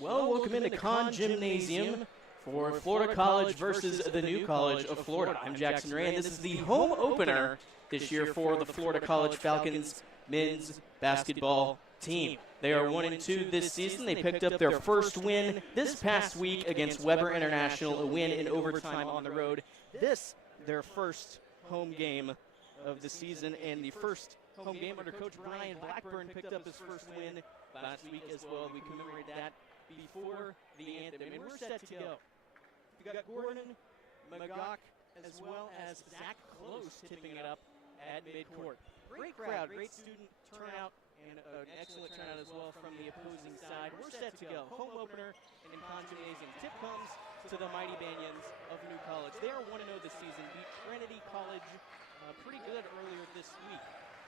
Well, welcome into Conn Gymnasium for Florida College versus the New College of Florida. I'm Jackson Ray, and this is the home opener this year for the Florida College Falcons men's basketball team. They are 1-2 this season. They picked up their first win this past week against Weber International, a win in overtime on the road. This, their first home game of the season, and the first home game under Coach Brian Blackburn picked up his first win last week as well. We commemorated that before the anthem, and we're set to go. We've got Gordon Magok as well as Zach Close tipping it up at midcourt. Great crowd, great student turnout, and an excellent turnout as well from the opposing side. We're set to go. Home opener in Conn Gymnasium. Tip comes to the Mighty Banyans of New College. They are 1-0 this season. Beat Trinity College pretty good earlier this week.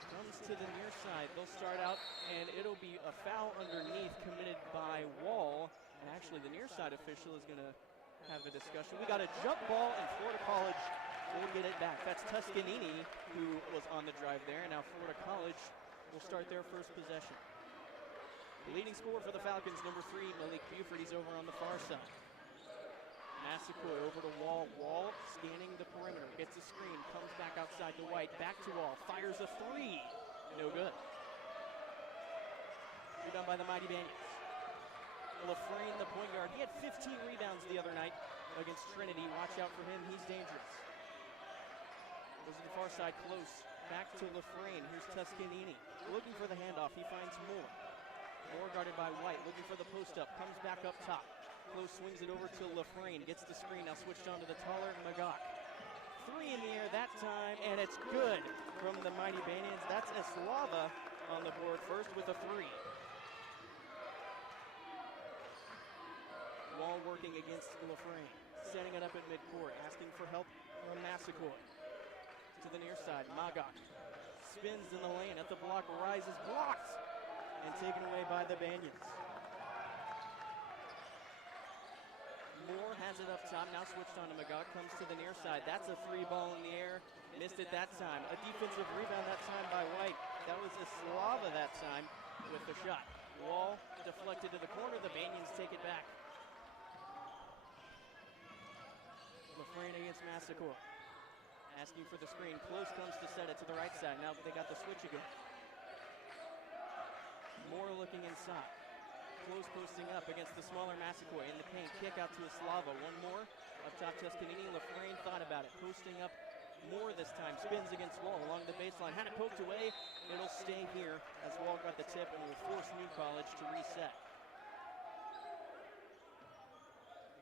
Comes to the near side. They'll start out, and it'll be a foul underneath committed by Wall. And actually, the near side official is going to have a discussion. We got a jump ball, and Florida College will get it back. That's Tuscanini who was on the drive there. And now Florida College will start their first possession. The leading scorer for the Falcons, number 3, Malik Buford. He's over on the far side. Massaquoi over to Wall. Wall scanning the perimeter. Gets a screen. Comes back outside to White. Back to Wall. Fires a 3. No good. Rebound by the Mighty Banyans. LaFrane, the point guard. He had 15 rebounds the other night against Trinity. Watch out for him. He's dangerous. Goes to the far side. Close. Back to LaFrane. Here's Tuscanini. Looking for the handoff. He finds Moore. Moore guarded by White. Looking for the post-up. Comes back up top. Close swings it over to LaFrane. Gets the screen. Now switched on to the taller Magok. 3 in the air that time, and it's good from the Mighty Banyans. That's Eslava on the board first with a 3. Wall working against LaFrane. Setting it up at midcourt. Asking for help from Massaquoi. To the near side. Magok spins in the lane at the block. Rises. Blocked. And taken away by the Banyans. Moore has it up top, now switched on to Magok, comes to the near side. That's a 3 ball in the air, missed it that time. A defensive rebound that time by White. That was Eslava that time with the shot. Wall deflected to the corner, the Banyans take it back. LaFrane against Massaquoi. Asking for the screen, Close comes to set it to the right side. Now they got the switch again. Moore looking inside. Close posting up against the smaller Massaquoi in the paint. Kick out to Eslava. One more. Up top, Tuscanini. LaFrane thought about it. Posting up Moore this time. Spins against Wall along the baseline. Had it poked away. It'll stay here as Wall got the tip and will force New College to reset.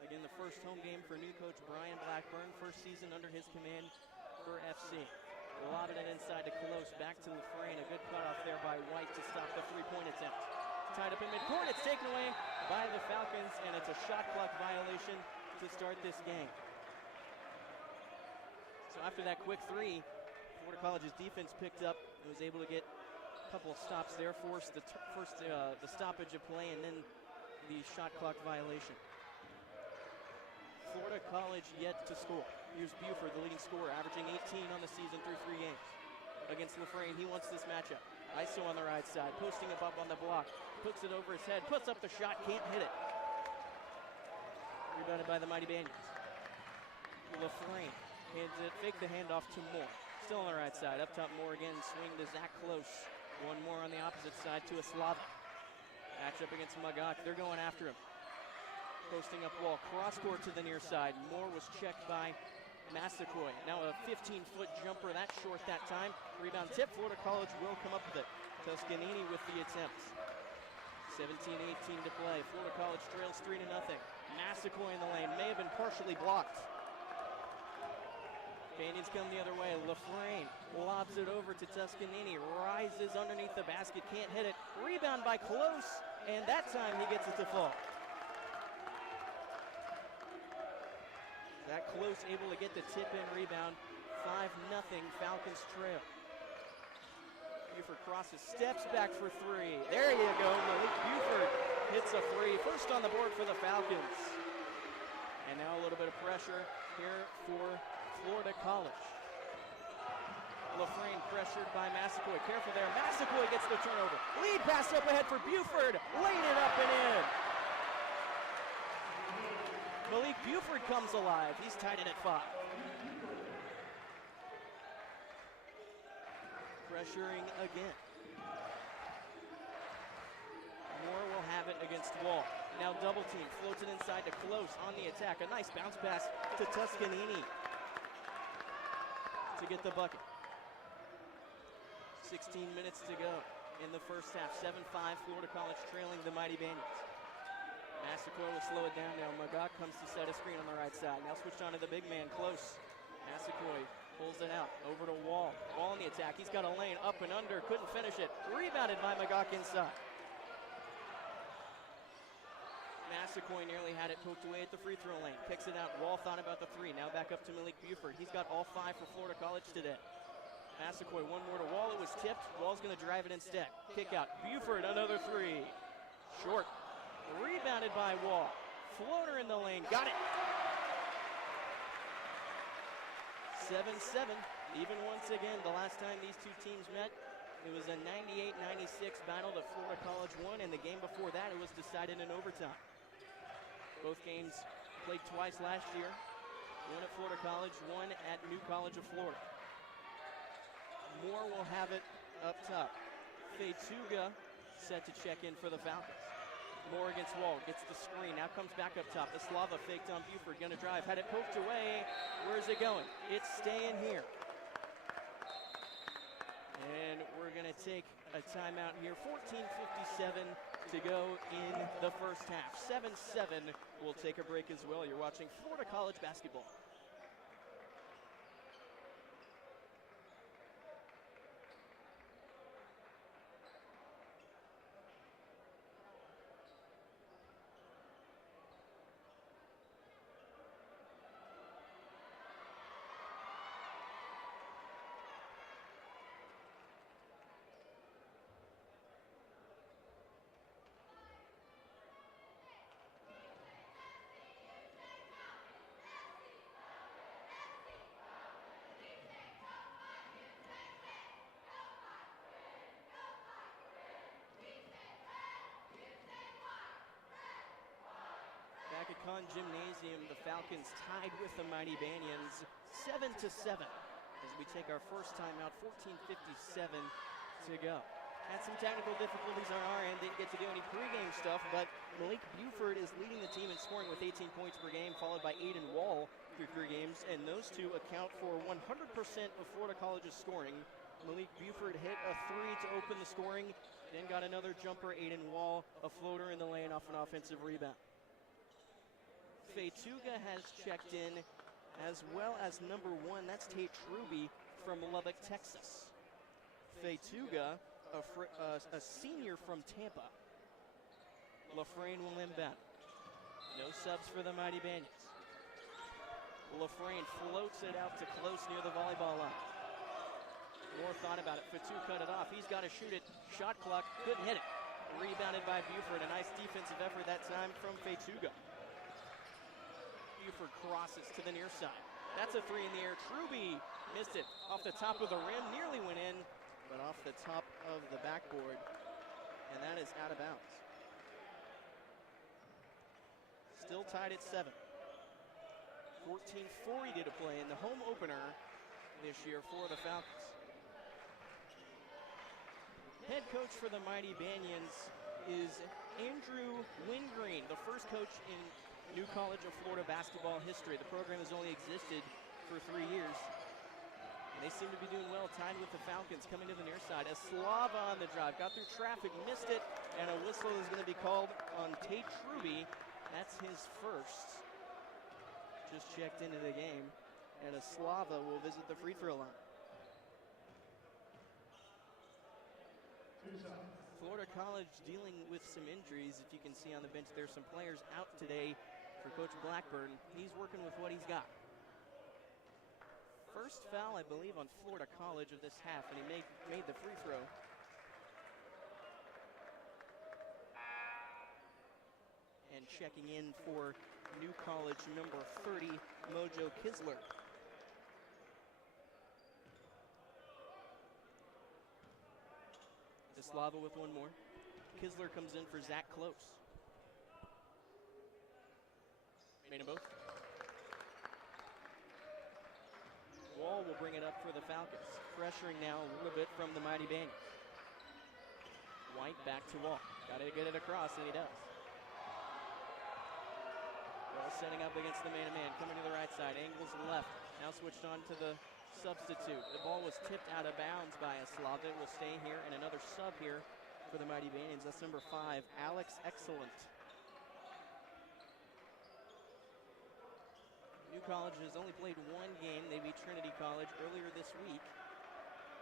Again, the first home game for new coach Brian Blackburn. First season under his command for FC. Lobbed it inside to Close. Back to LaFrane. A good cutoff there by White to stop the 3-point attempt. Tied up in midcourt, it's taken away by the Falcons, and it's a shot clock violation to start this game. So after that quick 3, Florida College's defense picked up and was able to get a couple of stops there, forced the stoppage of play, and then the shot clock violation. Florida College yet to score. Here's Buford, the leading scorer, averaging 18 on the season through 3 games. Against LaFrane, he wants this matchup. ISO on the right side, posting up on the block. Puts it over his head, puts up the shot, can't hit it. Rebounded by the Mighty Banyans. LaFrane hands it, fake the handoff to Moore. Still on the right side, up top Moore again, swing to Zach Close. One more on the opposite side to Eslava. Match up against Magok, they're going after him. Posting up Wall, cross court to the near side. Moore was checked by Massaquoi. Now a 15-foot jumper, that's short that time. Rebound tip, Florida College will come up with it. Tuscanini with the attempts. 17-18 to play. Florida College trails 3-0. Massaquoi in the lane, may have been partially blocked. Banyans come the other way. LaFrane lobs it over to Tuscanini. Rises underneath the basket, can't hit it. Rebound by Close, and that time he gets it to fall. That Close able to get the tip-in rebound. 5-0 Falcons trail. Buford crosses, steps back for 3. There you go, Malik Buford hits a 3. First on the board for the Falcons. And now a little bit of pressure here for Florida College. LaFrane pressured by Massaquoi. Careful there. Massaquoi gets the turnover. Lead pass up ahead for Buford. Laid it up and in. Buford comes alive. He's tied in at 5. Pressuring again. Moore will have it against Wall. Now double team, floats it inside to Close on the attack. A nice bounce pass to Tuscanini to get the bucket. 16 minutes to go in the first half. 7-5, Florida College trailing the Mighty Banyans. Massaquoi will slow it down now. Magog comes to set a screen on the right side. Now switched on to the big man, Close. Massaquoi pulls it out, over to Wall. Wall in the attack, he's got a lane, up and under, couldn't finish it. Rebounded by Magog inside. Massaquoi nearly had it poked away at the free throw lane. Picks it out, Wall thought about the 3. Now back up to Malik Buford. He's got all 5 for Florida College today. Massaquoi, one more to Wall, it was tipped. Wall's gonna drive it instead. Kick out, Buford, another 3. Short. Rebounded by Wall. Floater in the lane, got it. 7-7, even once again. The last time these two teams met, it was a 98-96 battle that Florida College won, and the game before that, it was decided in overtime. Both games played twice last year. One at Florida College, one at New College of Florida. Moore will have it up top. Fetuga set to check in for the Falcons. Moore against Wall, gets the screen, now comes back up top. Eslava faked on Buford, gonna drive, had it poked away. Where's it going? It's staying here. And we're gonna take a timeout here. 14:57 to go in the first half. 7-7, we'll take a break as well. You're watching Florida College basketball. Back at Conn Gymnasium, the Falcons tied with the Mighty Banyans 7-7 as we take our first timeout. 14:57 to go. Had some technical difficulties on our end, didn't get to do any pregame stuff, but Malik Buford is leading the team in scoring with 18 points per game, followed by Aiden Wall through 3 games, and those two account for 100% of Florida College's scoring. Malik Buford hit a 3 to open the scoring, then got another jumper. Aiden Wall, a floater in the lane off an offensive rebound. Fetuga has checked in, as well as number 1. That's Tate Truby from Lubbock, Texas. Fetuga, a senior from Tampa. Lafrane will inbound. No subs for the Mighty Banyans. Lafrane floats it out to Close near the volleyball line. Moore thought about it. Fetuga cut it off. He's got to shoot it. Shot clock, couldn't hit it. Rebounded by Buford. A nice defensive effort that time from Fetuga. Buford crosses to the near side. That's a 3 in the air. Truby missed it off the top of the rim. Nearly went in, but off the top of the backboard. And that is out of bounds. Still tied at 7. 14:40 to play in the home opener this year for the Falcons. Head coach for the Mighty Banyans is Andrew Wingreen, the first coach in New College of Florida basketball history. The program has only existed for 3 years. And they seem to be doing well, tied with the Falcons, coming to the near side. Eslava on the drive, got through traffic, missed it, and a whistle is going to be called on Tate Truby. That's his first. Just checked into the game, and Eslava will visit the free throw line. Florida College dealing with some injuries. If you can see on the bench, there's some players out today for Coach Blackburn. He's working with what he's got. First foul, I believe, on Florida College of this half, and he made the free throw. And checking in for New College number 30, Mojo Kisler. Eslava with one more. Kisler comes in for Zach Close. Made them both. Wall will bring it up for the Falcons. Pressuring now a little bit from the Mighty Banyans. White back to Wall. Got to get it across, and he does. Wall setting up against the man-to-man. Coming to the right side. Angles left. Now switched on to the substitute. The ball was tipped out of bounds by Eslava. It will stay here, and another sub here for the Mighty Banyans. That's number 5, Alex Excellent. New College has only played one game. They beat Trinity College earlier this week.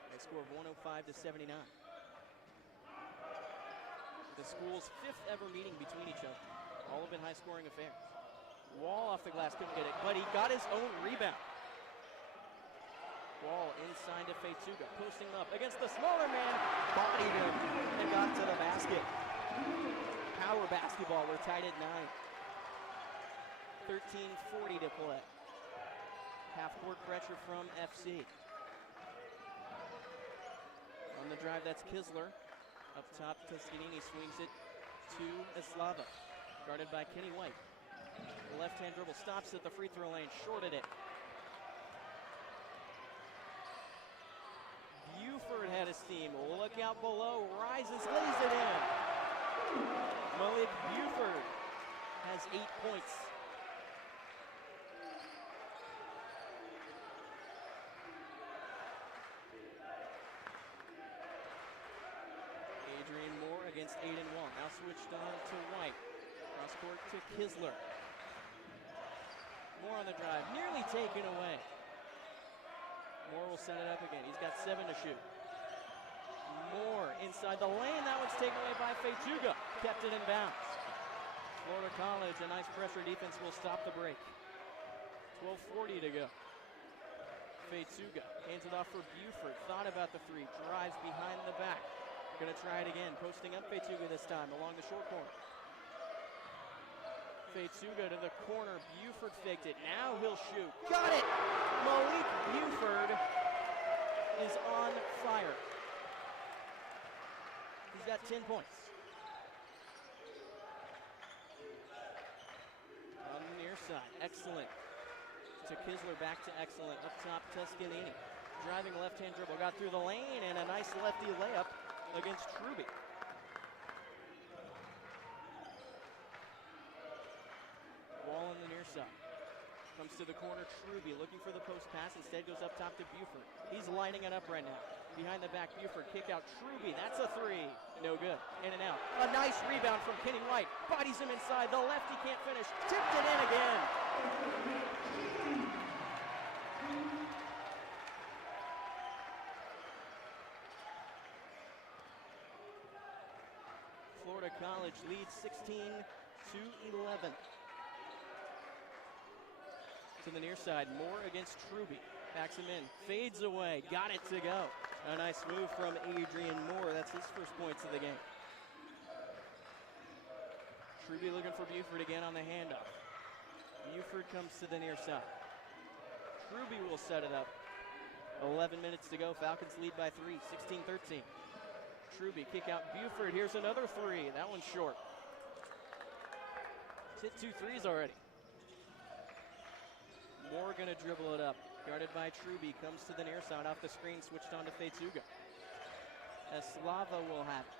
They score of 105-79. The school's 5th ever meeting between each other. All have been high-scoring affairs. Wall off the glass, couldn't get it, but he got his own rebound. Wall inside to Feituga, posting up against the smaller man, bodied him, and got to the basket. Power basketball, we're tied at 9. 13:40 to play. Half-court pressure from FC. On the drive, that's Kisler. Up top, Toscanini swings it to Eslava. Guarded by Kenny White. The left-hand dribble stops at the free throw lane, shorted it. Buford had a steam. Look out below, rises, lays it in. Malik Buford has 8 points. Adrian Moore against Aiden Wall. Now switched on to White. Cross court to Kisler. Moore on the drive, nearly taken away. Moore will set it up again. He's got 7 to shoot. Moore inside the lane. That one's taken away by Feituga. Kept it in bounds. Florida College, a nice pressure defense will stop the break. 12:40 to go. Feituga hands it off for Buford. Thought about the 3. Drives behind the back. Going to try it again. Posting up Feituga this time along the short corner. Feituga to the corner. Buford faked it. Now he'll shoot. Got it! Malik Buford is on fire. He's got 10 points. On the near side. Excellent. To Kisler, back to Excellent. Up top, Toscanini. Driving left-hand dribble. Got through the lane and a nice lefty layup against Truby. Wall on the near side. Comes to the corner, Truby looking for the post pass. Instead goes up top to Buford. He's lining it up right now. Behind the back, Buford kick out Truby. That's a 3. No good. In and out. A nice rebound from Kenny White. Bodies him inside. The lefty can't finish. Tipped it in again. Florida College leads 16-11. To the near side, Moore against Truby. Backs him in, fades away, got it to go. A nice move from Adrian Moore. That's his first points of the game. Truby looking for Buford again on the handoff. Buford comes to the near side. Truby will set it up. 11 minutes to go. Falcons lead by 3, 16-13. Truby kick out Buford. Here's another 3. That one's short. He's hit 2 threes already. Moore gonna dribble it up. Guarded by Truby. Comes to the near side off the screen. Switched on to Feituga. Eslava will have it.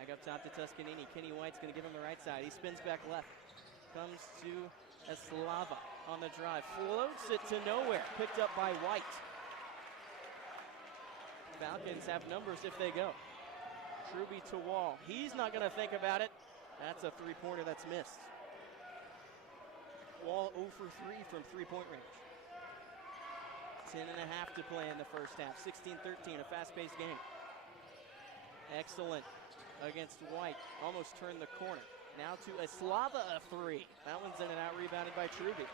Back up top to Toscanini. Kenny White's gonna give him the right side. He spins back left. Comes to Eslava on the drive. Floats it to nowhere. Picked up by White. Falcons have numbers if they go. Truby to Wall. He's not gonna think about it. That's a 3-pointer that's missed. Wall 0 for 3 from 3-point range. 10.5 to play in the first half. 16-13, a fast-paced game. Excellent against White. Almost turned the corner. Now to Eslava, a 3. That one's in and out, rebounded by Truby.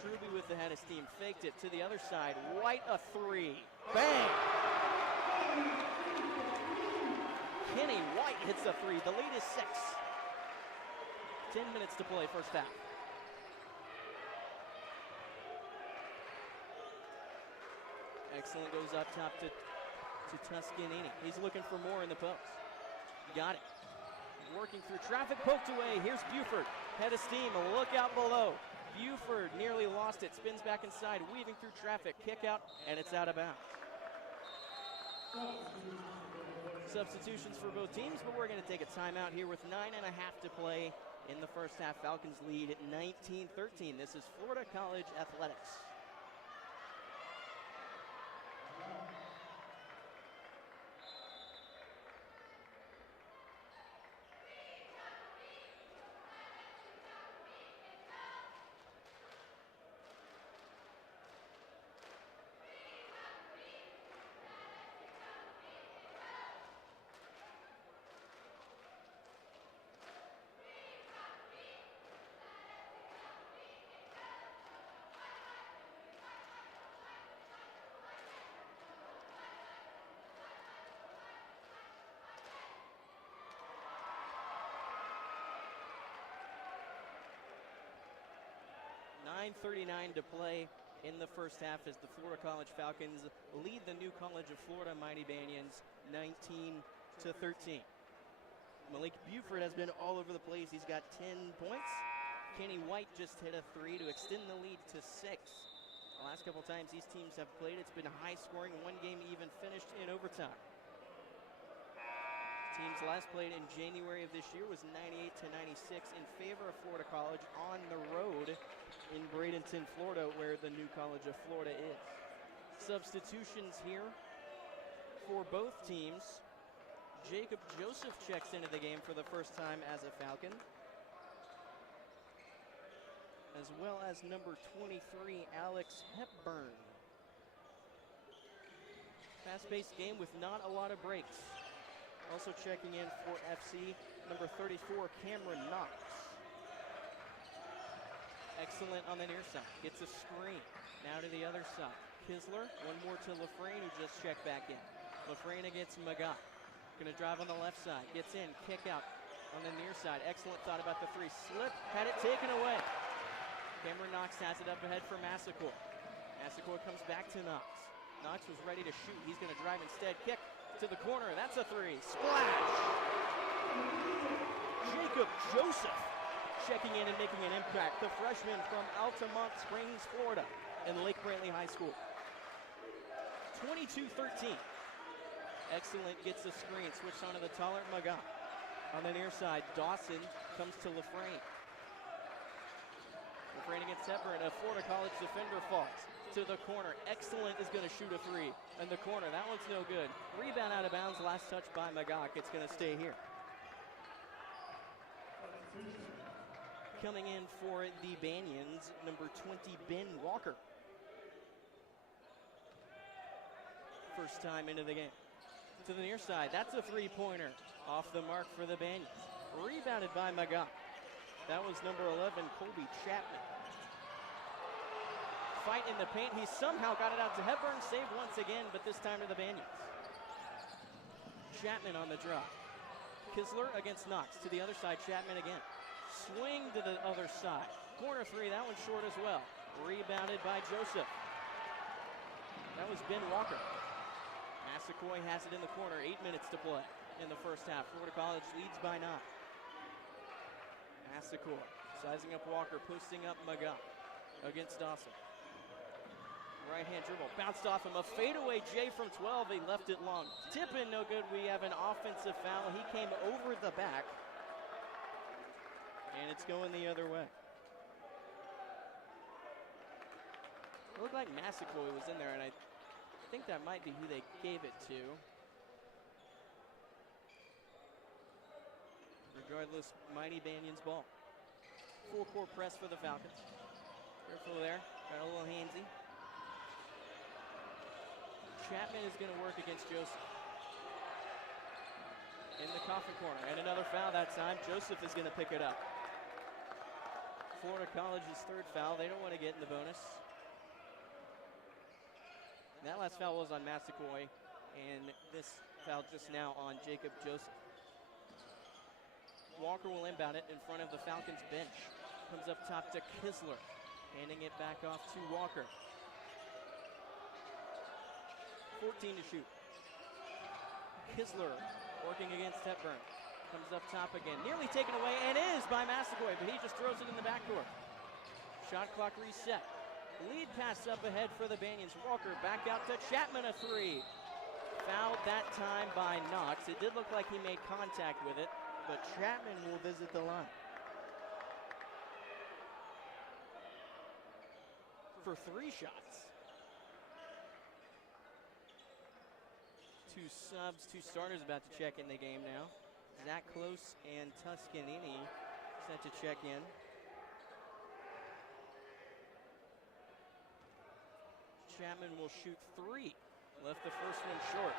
Truby with the head of steam. Faked it to the other side. White, a 3. Bang! Kenny White hits a 3. The lead is 6. 10 minutes to play, first half. Excellent goes up top to Toscanini. He's looking for more in the post. Got it. Working through traffic, poked away. Here's Buford. Head of steam, look out below. Buford nearly lost it, spins back inside, weaving through traffic, kick out, and it's out of bounds. Substitutions for both teams, but we're going to take a timeout here with 9.5 to play in the first half. Falcons lead at 19-13. This is Florida College Athletics. .39 to play in the first half as the Florida College Falcons lead the New College of Florida Mighty Banyans 19-13. Malik Buford has been all over the place. He's got 10 points. Kenny White just hit a 3 to extend the lead to 6. The last couple times these teams have played, it's been high scoring. One game even finished in overtime. Teams last played in January of this year was 98-96 in favor of Florida College on the road in Bradenton, Florida, where the New College of Florida is. Substitutions here for both teams. Jacob Joseph checks into the game for the first time as a Falcon, as well as number 23, Alex Hepburn. Fast-paced game with not a lot of breaks. Also checking in for FC, number 34, Cameron Knox. Excellent on the near side. Gets a screen. Now to the other side. Kisler, one more to Lafrane, who just checked back in. Lafrane against Magat. Going to drive on the left side. Gets in, kick out on the near side. Excellent thought about the 3. Slip, had it taken away. Cameron Knox has it up ahead for Massaquoi. Massaquoi comes back to Knox. Knox was ready to shoot. He's going to drive instead. Kick to the corner. That's a 3. Splash! Jacob Joseph checking in and making an impact. The freshman from Altamont Springs, Florida, and Lake Brantley High School. 22-13. Excellent, gets the screen. Switched onto the taller Magat. On the near side, Dawson comes to Lafrane. Lafrane against Hepburn. A Florida College defender falls to the corner. Excellent is going to shoot a 3 in the corner. That one's no good. Rebound out of bounds. Last touch by Magat. It's going to stay here. Coming in for the Banyans, number 20, Ben Walker. First time into the game. To the near side. That's a 3-pointer. Off the mark for the Banyans. Rebounded by Magat. That was number 11, Colby Chapman. Fight in the paint. He somehow got it out to Hepburn. Saved once again, but this time to the Banyans. Chapman on the drop. Kisler against Knox. To the other side, Chapman again. Swing to the other side. Corner 3, that one's short as well. Rebounded by Joseph. That was Ben Walker. Massaquoi has it in the corner. 8 minutes to play in the first half. Florida College leads by 9. Massaquoi sizing up Walker, posting up Magat against Dawson. Right-hand dribble, bounced off him. A fadeaway J from 12, he left it long. Tip in, no good. We have an offensive foul. He came over the back, and it's going the other way. It looked like Massaquoi was in there, and I think that might be who they gave it to. Regardless, Mighty Banyans ball. Full court press for the Falcons. Careful there, got a little handsy. Chapman is going to work against Joseph. In the coffin corner, and another foul that time. Joseph is going to pick it up. Florida College's 3rd foul. They don't want to get in the bonus. And that last foul was on Massaquoi, and this foul just now on Jacob Joseph. Walker will inbound it in front of the Falcons bench. Comes up top to Kisler, handing it back off to Walker. 14 to shoot. Kisler working against Hepburn. Comes up top again. Nearly taken away, and is by Massaquoi, but he just throws it in the backcourt. shot clock reset. Lead pass up ahead for the Banyans. Walker back out to Chapman, a three. Fouled that time by Knox. It did look like he made contact with it, but Chapman will visit the line for 3 shots. 2 subs, 2 starters about to check in the game now. Zach Close and Tuscanini set to check in. Chapman will shoot 3. Left the first one short.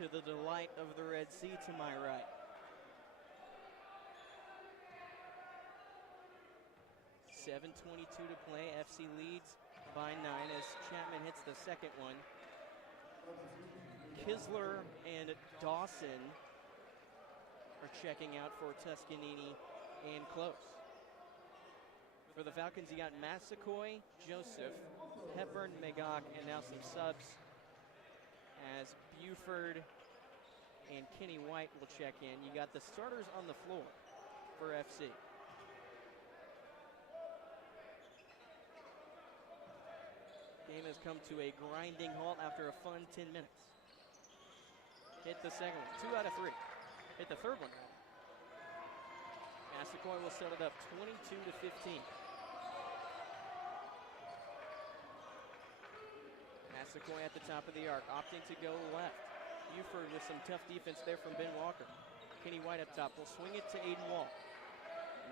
To the delight of the Red Sea to my right. .7:22 to play. FC leads by 9 as Chapman hits the second one. Kisler and Dawson are checking out for Tuscanini and Close. For the Falcons, you got Massaquoi, Joseph, Hepburn, Magog, and now some subs as Buford and Kenny White will check in. You got the starters on the floor for FC. Game has come to a grinding halt after a fun 10 minutes. Hit the second one, 2 out of 3. Hit the third one. Massaquoi will set it up 22-15. Massaquoi at the top of the arc, opting to go left. Buford with some tough defense there from Ben Walker. Kenny White up top will swing it to Aiden Wall.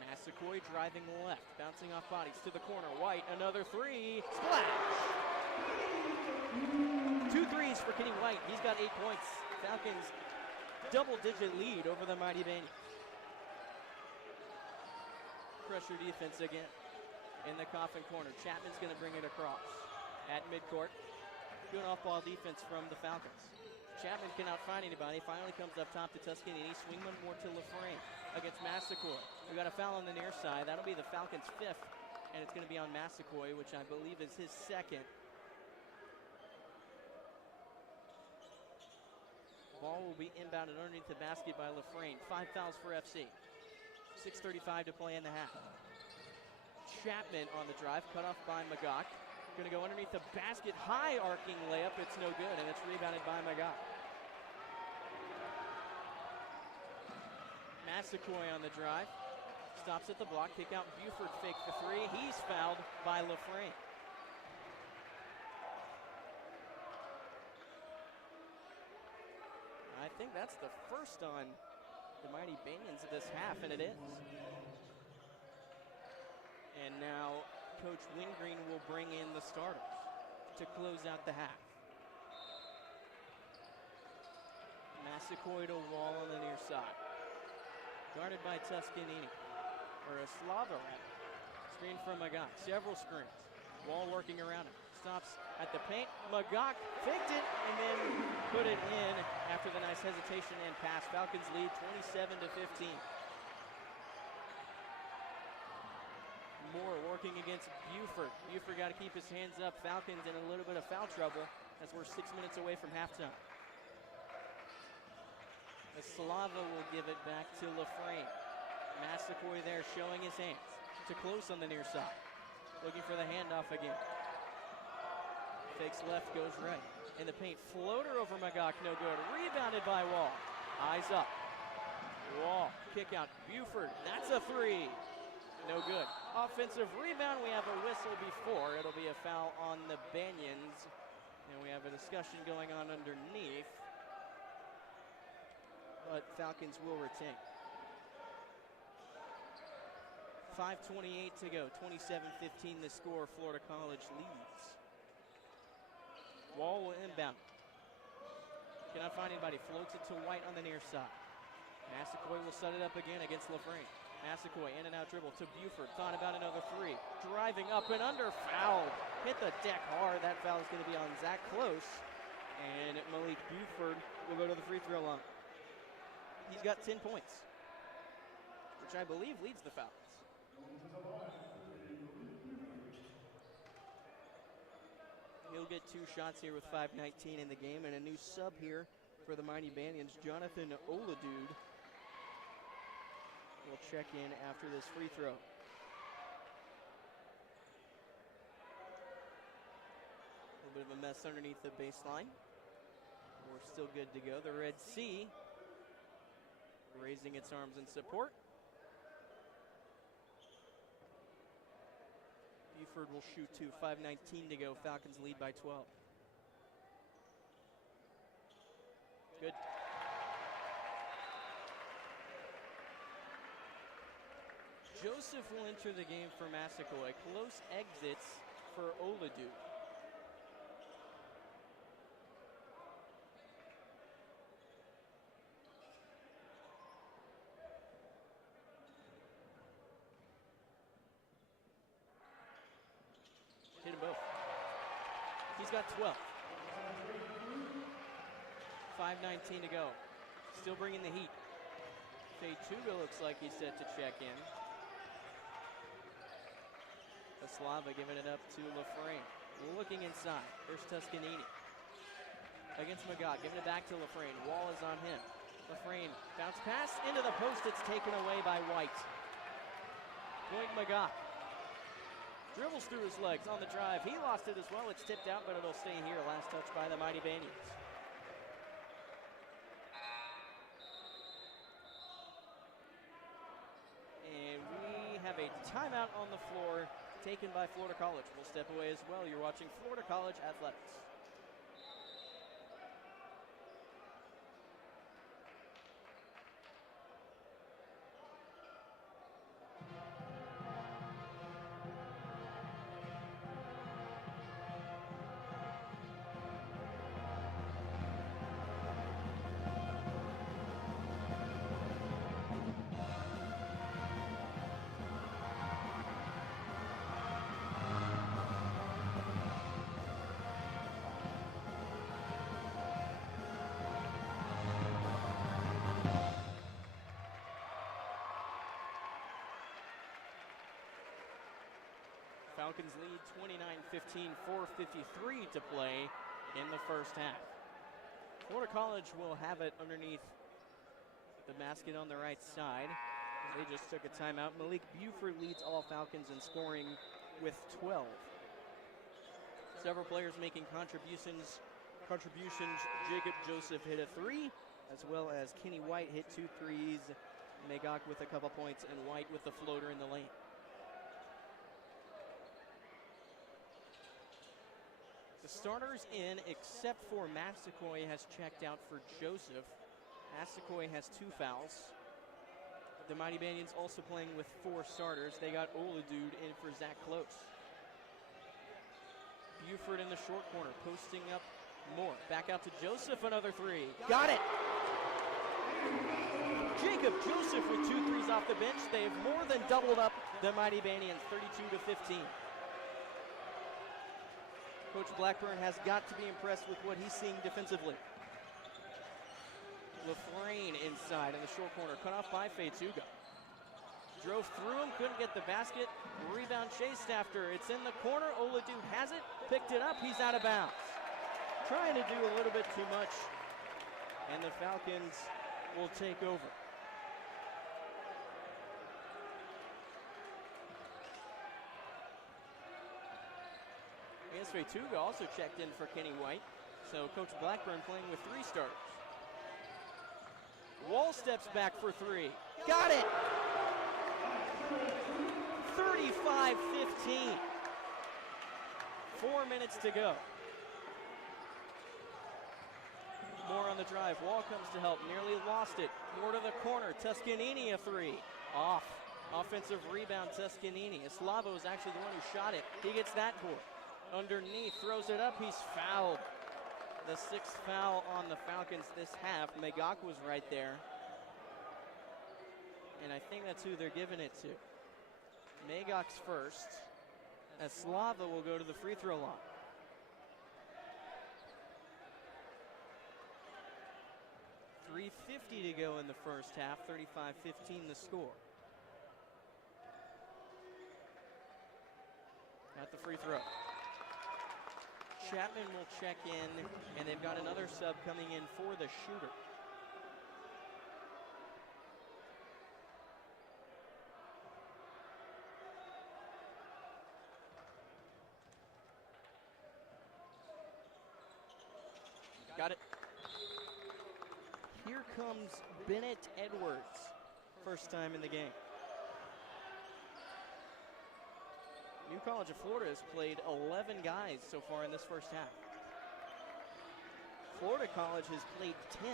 Massaquoi driving left, bouncing off bodies to the corner. White, another 3, splash! 2 threes for Kenny White. He's got 8 points. Falcons double-digit lead over the mighty Banyans. Pressure defense again in the Coffin corner. Chapman's going to bring it across at midcourt. Good off-ball defense from the Falcons. Chapman cannot find anybody. Finally comes up top to Tuscanini. Swing one more to LaFrame against Massaquoi. We got a foul on the near side. That'll be the Falcons' 5th, and it's going to be on Massaquoi, which I believe is his 2nd. Ball will be inbounded underneath the basket by LaFrame. 5 fouls for FC. 6:35 to play in the half. Chapman on the drive, cut off by Magog. Going to go underneath the basket, high arcing layup. It's no good, and it's rebounded by Magog. Massaquoi on the drive. Stops at the block, kick out Buford, fake for 3. He's fouled by LaFrame. I think that's the first on the mighty Banyans of this half, and it is. And now Coach Wingreen will bring in the starters to close out the half. Massaquoi to Wall on the near side. Guarded by Tuscanini, or a Slava rather. Screen from Magog, several screens. Wall working around him. Stops at the paint. Magog faked it and then put it in after the nice hesitation and pass. Falcons lead 27-15. Moore working against Buford. Buford got to keep his hands up. Falcons in a little bit of foul trouble as we're 6 minutes away from halftime. Slava will give it back to LaFrame. Massaquoi there showing his hands to Close on the near side. Looking for the handoff again. Fakes left, goes right. In the paint, floater over Magog, no good. Rebounded by Wall. Eyes up. Wall, kick out. Buford, that's a 3. No good. Offensive rebound, we have a whistle before. It'll be a foul on the Banyans. And we have a discussion going on underneath. But Falcons will retain. 5:28 to go, 27-15 the score. Florida College leads. Wall will inbound. Cannot find anybody. Floats it to White on the near side. Massaquoi will set it up again against LaFrame. Massaquoi in and out dribble to Buford. Thought about another 3. Driving up and under. Fouled. Hit the deck hard. That foul is going to be on Zach Close. And Malik Buford will go to the free throw line. He's got 10 points, which I believe leads the Falcons. He'll get 2 shots here with 5:19 in the game, and a new sub here for the mighty Banyans, Jonathan Oladude. will check in after this free throw. A little bit of a mess underneath the baseline. We're still good to go. The Red Sea raising its arms in support. Buford will shoot 2, 5:19 to go. Falcons lead by 12. Good. Joseph will enter the game for Massaquoi. Close exits for Oladude. Hit them both. He's got 12. 5:19 to go. Still bringing the heat. Fetuga looks like he's set to check in. Eslava giving it up to Lafrane. Looking inside. There's Tuscanini. Against Magog. Giving it back to Lafrane. Wall is on him. Lafrane. Bounce pass into the post. It's taken away by White. Going Magog. Dribbles through his legs on the drive. He lost it as well. It's tipped out, but it'll stay here. Last touch by the Mighty Banians. And we have a timeout on the floor taken by Florida College. We'll step away as well. You're watching Florida College Athletics. Falcons lead 29-15, 4:53 to play in the first half. Florida College will have it underneath the basket on the right side. They just took a timeout. Malik Buford leads all Falcons in scoring with 12. Several players making contributions. Jacob Joseph hit a 3, as well as Kenny White hit 2 threes. Magog with a couple points, and White with the floater in the lane. The starters in, except for Massaquoi has checked out for Joseph. Massaquoi has 2 fouls. The Mighty Banians also playing with 4 starters. They got Oladude in for Zach Close. Buford in the short corner, posting up more. Back out to Joseph, another 3. Got it! Jacob Joseph with 2 threes off the bench. They have more than doubled up the Mighty Banians, 32-15. Coach Blackburn has got to be impressed with what he's seeing defensively. Lafrane inside in the short corner, cut off by Fetuga. Drove through him, couldn't get the basket. Rebound chased after. It's in the corner. Oladude has it, picked it up. He's out of bounds. Trying to do a little bit too much, and the Falcons will take over. Fetuga also checked in for Kenny White. So Coach Blackburn playing with 3 starters. Wall steps back for 3. Got it! 35-15. 4 minutes to go. More on the drive. Wall comes to help. Nearly lost it. More to the corner. Tuscanini a 3. Off. Offensive rebound, Tuscanini. Eslava was actually the one who shot it. He gets that board. Underneath, throws it up, he's fouled. The 6th foul on the Falcons this half. Magog was right there. And I think that's who they're giving it to. Magog's first. Eslava will go to the free throw line. .350 to go in the first half, 35-15 the score. At the free throw. Chapman will check in, and they've got another sub coming in for the shooter. Got it. Here comes Bennett Edwards. First time in the game. New College of Florida has played 11 guys so far in this first half. Florida College has played 10.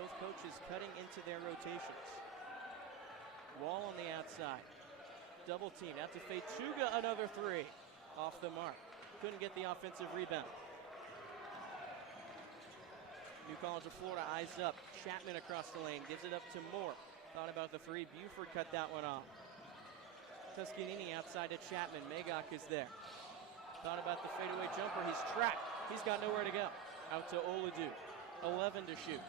Both coaches cutting into their rotations. Wall on the outside. Double team. Out to Fetuga, another three. Off the mark. Couldn't get the offensive rebound. New College of Florida eyes up. Chapman across the lane. Gives it up to Moore. Thought about the three. Buford cut that one off. Tuscanini outside to Chapman. Magok is there. Thought about the fadeaway jumper. He's trapped. He's got nowhere to go. Out to Oladu. 11 to shoot.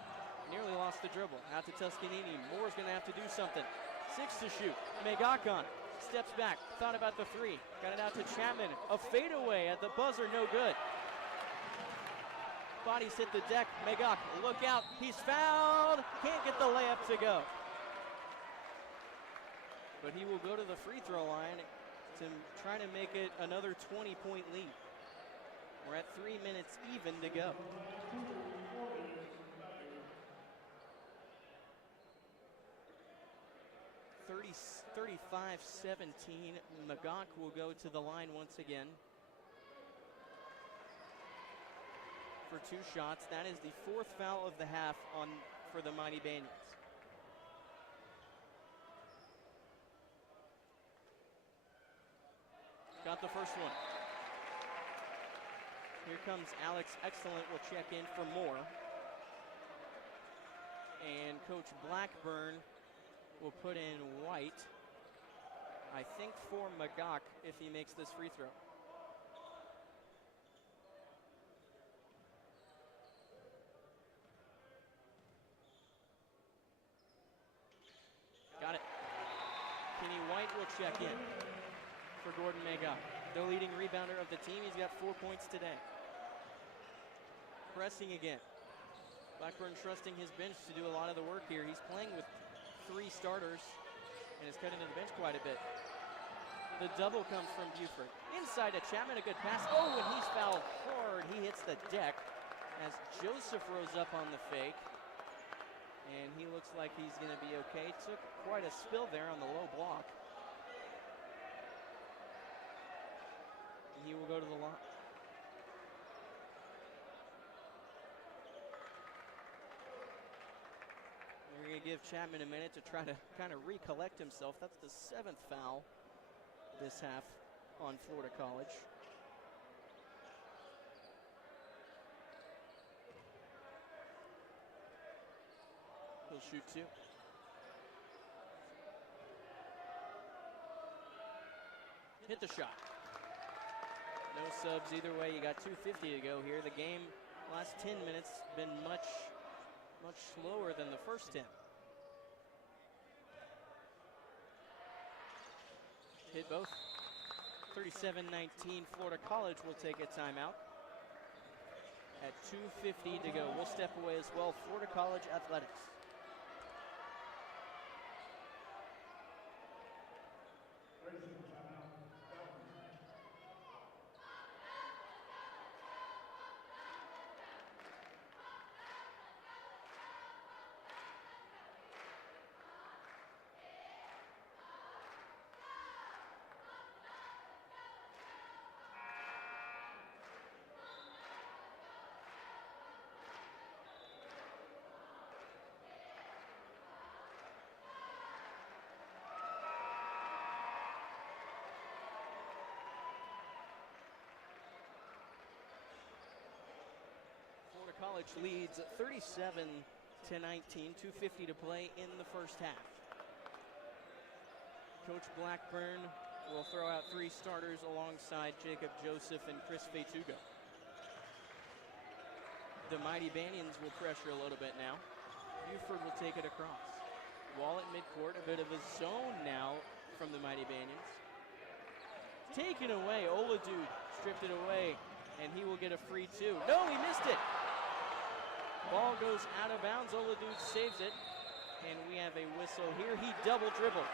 Nearly lost the dribble. Out to Tuscanini. Moore's going to have to do something. 6 to shoot. Magok on. Steps back. Thought about the three. Got it out to Chapman. A fadeaway at the buzzer. No good. Bodies hit the deck. Magok, look out. He's fouled. Can't get the layup to go. But he will go to the free throw line to try to make it another 20-point lead. We're at 3 minutes even to go. – 35-17. Magok will go to the line once again for 2 shots. That is the 4th foul of the half for the Mighty Banyans. Got the first one. Here comes Alex Excellent will check in for Moore. And Coach Blackburn will put in White, I think for Magok if he makes this free throw. Got it. Kenny White will check in for Gordon Magok, the leading rebounder of the team. He's got 4 points today. Pressing again. Blackburn trusting his bench to do a lot of the work here. He's playing with 3 starters and is cutting to the bench quite a bit. The double comes from Buford. Inside to Chapman, a good pass. Oh, and he's fouled hard. He hits the deck as Joseph rose up on the fake. And he looks like he's going to be okay. Took quite a spill there on the low block. And he will go to the line. We're going to give Chapman a minute to try to kind of recollect himself. That's the 7th foul this half on Florida College. He'll shoot 2. Hit the shot. No subs either way. You got 2:50 to go here. The game, last 10 minutes, been much slower than the first 10. Hit both. 37-19, Florida College will take a timeout. At 2:50 to go. We'll step away as well. Florida College Athletics. Florida College leads 37-19, 2:50 to play in the first half. Coach Blackburn will throw out 3 starters alongside Jacob Joseph and Chris Fetuga. The Mighty Banyans will pressure a little bit now. Buford will take it across. Wall at midcourt, a bit of a zone now from the Mighty Banyans. Taken away, Oladu stripped it away, and he will get a free 2. No, he missed it. Ball goes out of bounds. Oladu saves it, and we have a whistle here. He double dribbled.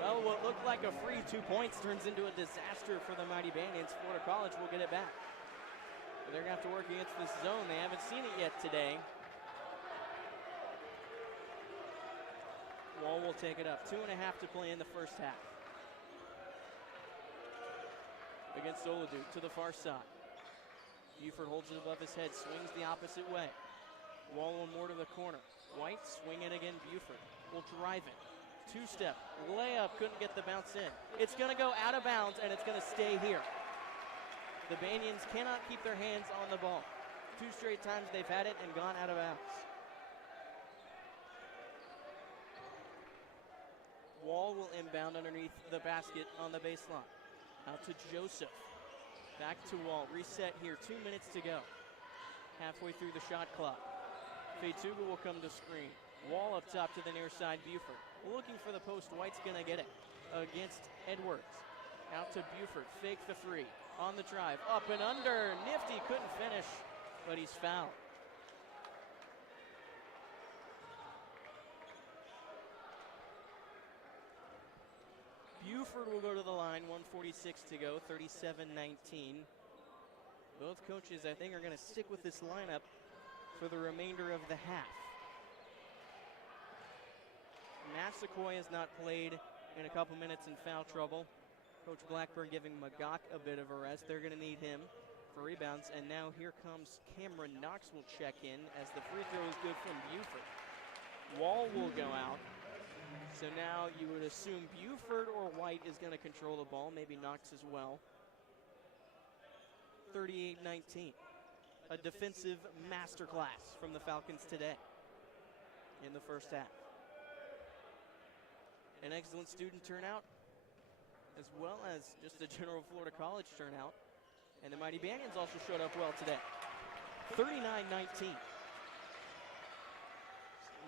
Well, what looked like a free 2 points turns into a disaster for the Mighty Banians. Florida College will get it back. But they're going to have to work against this zone. They haven't seen it yet today. Wall will take it up. 2.5 to play in the first half. Against Oladute to the far side. Buford holds it above his head, swings the opposite way. Wall one more to the corner. White swing it again. Buford will drive it. Two-step layup, couldn't get the bounce in. It's going to go out of bounds, and it's going to stay here. The Banians cannot keep their hands on the ball. 2 straight times they've had it and gone out of bounds. Wall will inbound underneath the basket on the baseline. Out to Joseph. Back to Wall. Reset here. 2 minutes to go. Halfway through the shot clock. Fetuga will come to screen. Wall up top to the near side. Buford looking for the post. White's going to get it against Edwards. Out to Buford. Fake the three. On the drive. Up and under. Nifty couldn't finish, but he's fouled. Buford will go to the line, 1:46 to go, 37-19. Both coaches, I think, are going to stick with this lineup for the remainder of the half. Massaquoi has not played in a couple minutes in foul trouble. Coach Blackburn giving Magok a bit of a rest. They're going to need him for rebounds. And now here comes Cameron Knox will check in as the free throw is good from Buford. Wall will go out. So now you would assume Buford or White is going to control the ball, maybe Knox as well. 38-19. A defensive masterclass from the Falcons today in the first half. An excellent student turnout, as well as just a general Florida College turnout. And the Mighty Banians also showed up well today. 39-19.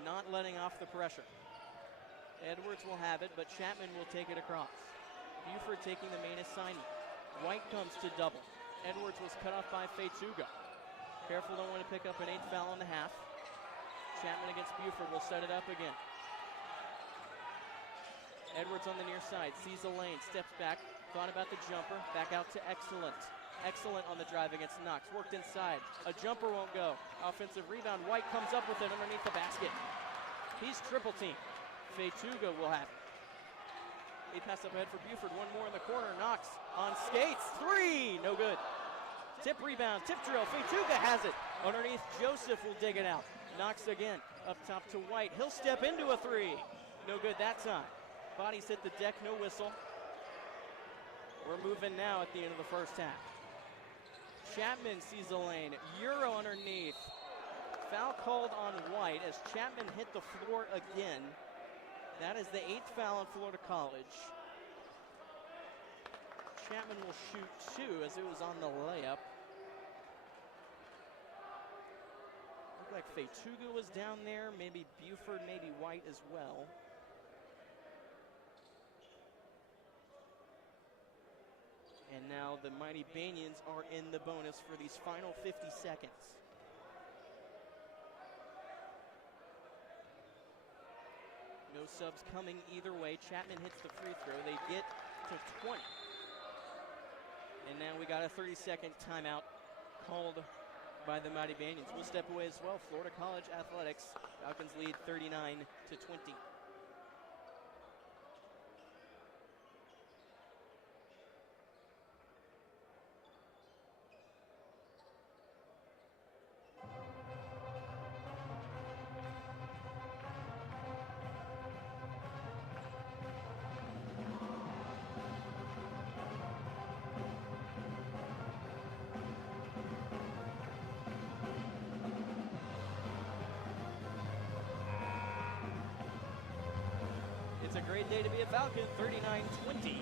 Not letting off the pressure. Edwards will have it, but Chapman will take it across. Buford taking the main assignment. White comes to double. Edwards was cut off by Fetuga. Careful, don't want to pick up an 8th foul in the half. Chapman against Buford will set it up again. Edwards on the near side, sees the lane, steps back, thought about the jumper, back out to Excellent. Excellent on the drive against Knox, worked inside. A jumper won't go. Offensive rebound, White comes up with it underneath the basket. He's triple teamed. Fetuga will have it. A pass up ahead for Buford, one more in the corner. Knox on skates, 3, no good. Tip rebound, tip drill, Fetuga has it. Underneath, Joseph will dig it out. Knox again, up top to White. He'll step into a 3. No good that time. Bodies hit the deck, no whistle. We're moving now at the end of the first half. Chapman sees the lane, Euro underneath. Foul called on White as Chapman hit the floor again. That is the 8th foul on Florida College. Chapman will shoot 2 as it was on the layup. Looked like Fetuga was down there, maybe Buford, maybe White as well. And now the Mighty Banians are in the bonus for these final 50 seconds. No subs coming either way. Chapman hits the free throw. They get to 20. And now we got a 30-second timeout called by the Mighty Banians. We'll step away as well. Florida College Athletics. Falcons lead 39-20. It's a great day to be a Falcon. 39-20,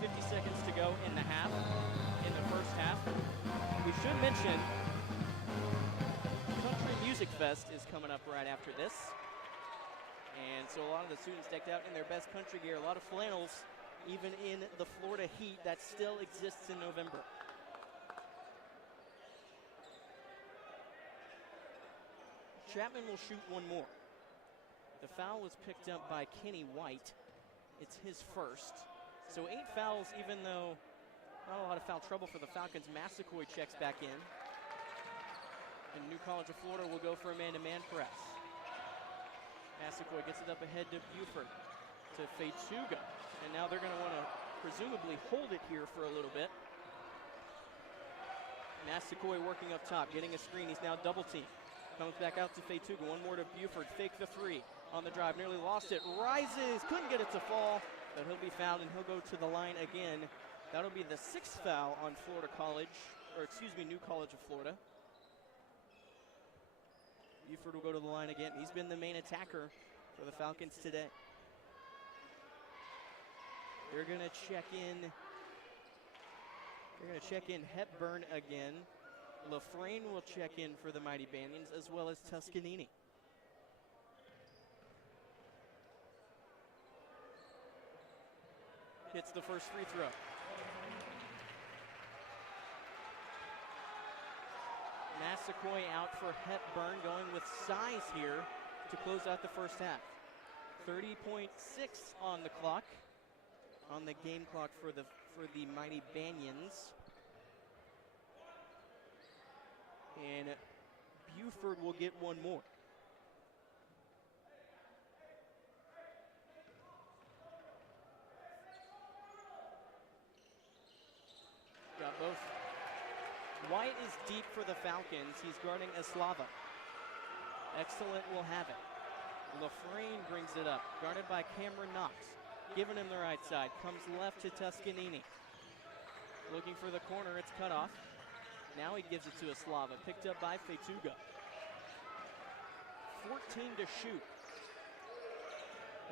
50 seconds to go in the half, in the first half. We should mention Country Music Fest is coming up right after this. And so a lot of the students decked out in their best country gear, a lot of flannels, even in the Florida heat that still exists in November. Chapman will shoot one more. The foul was picked up by Kenny White, It's his first. So 8 fouls, even though not a lot of foul trouble for the Falcons. Massaquoi checks back in. And New College of Florida will go for a man-to-man press. Massaquoi gets it up ahead to Buford, to Fetuga. And now they're going to want to presumably hold it here for a little bit. Massaquoi working up top, getting a screen. He's now double teamed. Comes back out to Fetuga. One more to Buford. Fake the three on the drive. Nearly lost it. Rises. Couldn't get it to fall. But he'll be fouled and he'll go to the line again. That'll be the 6th foul on Florida College, or excuse me, New College of Florida. Buford will go to the line again. He's been the main attacker for the Falcons today. They're going to check in. They're going to check in Hepburn again. LaFrane will check in for the Mighty Banyans, as well as Tuscanini. Hits the first free throw. Massaquoi out for Hepburn, going with size here to close out the first half. 30.6 on the clock, on the game clock for the Mighty Banyans. And Buford will get one more. Got both. White is deep for the Falcons. He's guarding Eslava. Excellent will have it. LaFrane brings it up, guarded by Cameron Knox. Giving him the right side. Comes left to Tuscanini. Looking for the corner. It's cut off. Now he gives it to Eslava. Picked up by Fetuga. 14 to shoot.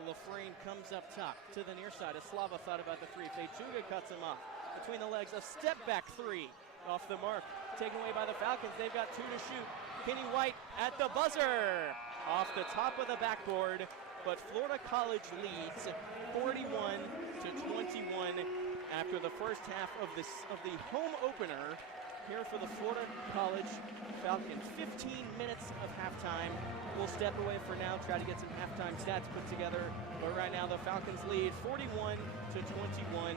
LaFrane comes up top to the near side. Eslava thought about the three. Fetuga cuts him off. Between the legs, a step back three. Off the mark, taken away by the Falcons. They've got 2 to shoot. Kenny White at the buzzer, off the top of the backboard, but Florida College leads 41 to 21 after the first half of the home opener here for the Florida College Falcons. 15 minutes of halftime. We'll step away for now, try to get some halftime stats put together, but right now the Falcons lead 41 to 21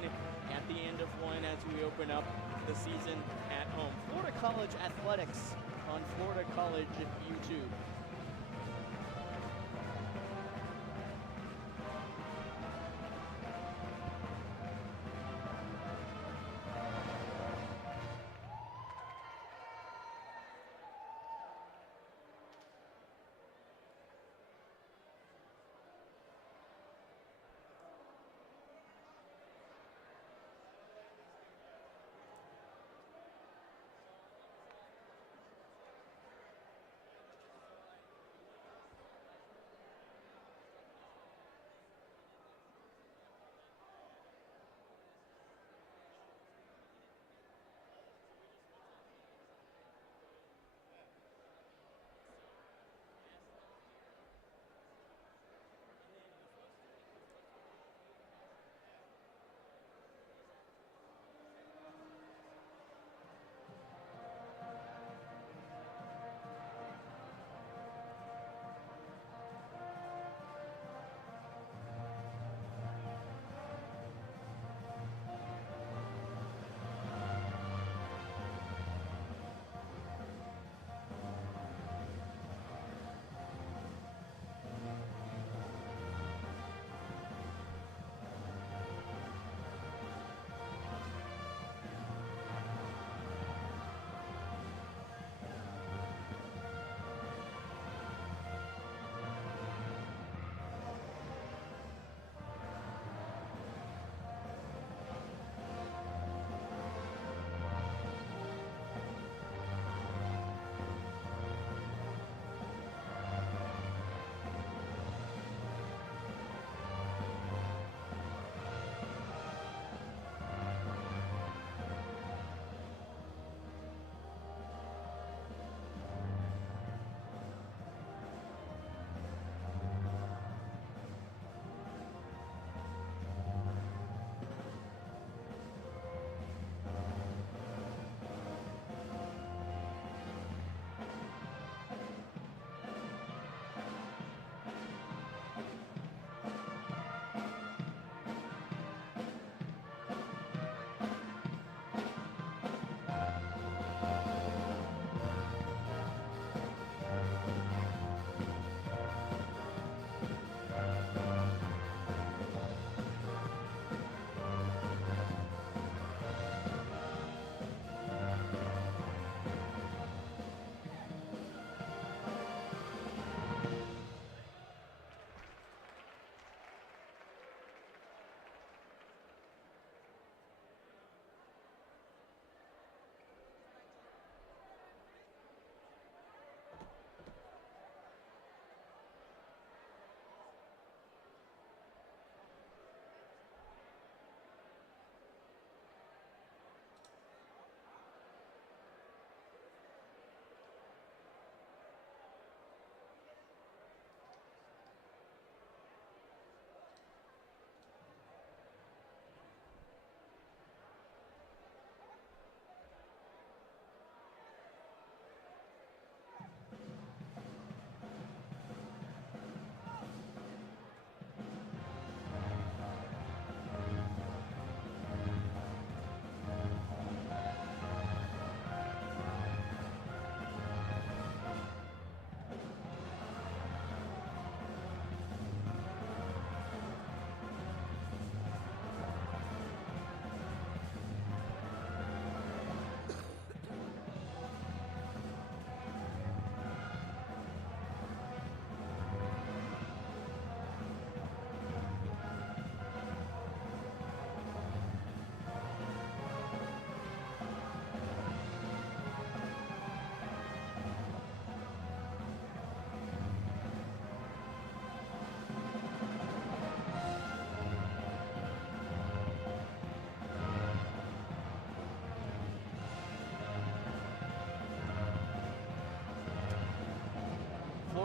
at the end of one as we open up the season at home. Florida College Athletics on Florida College YouTube.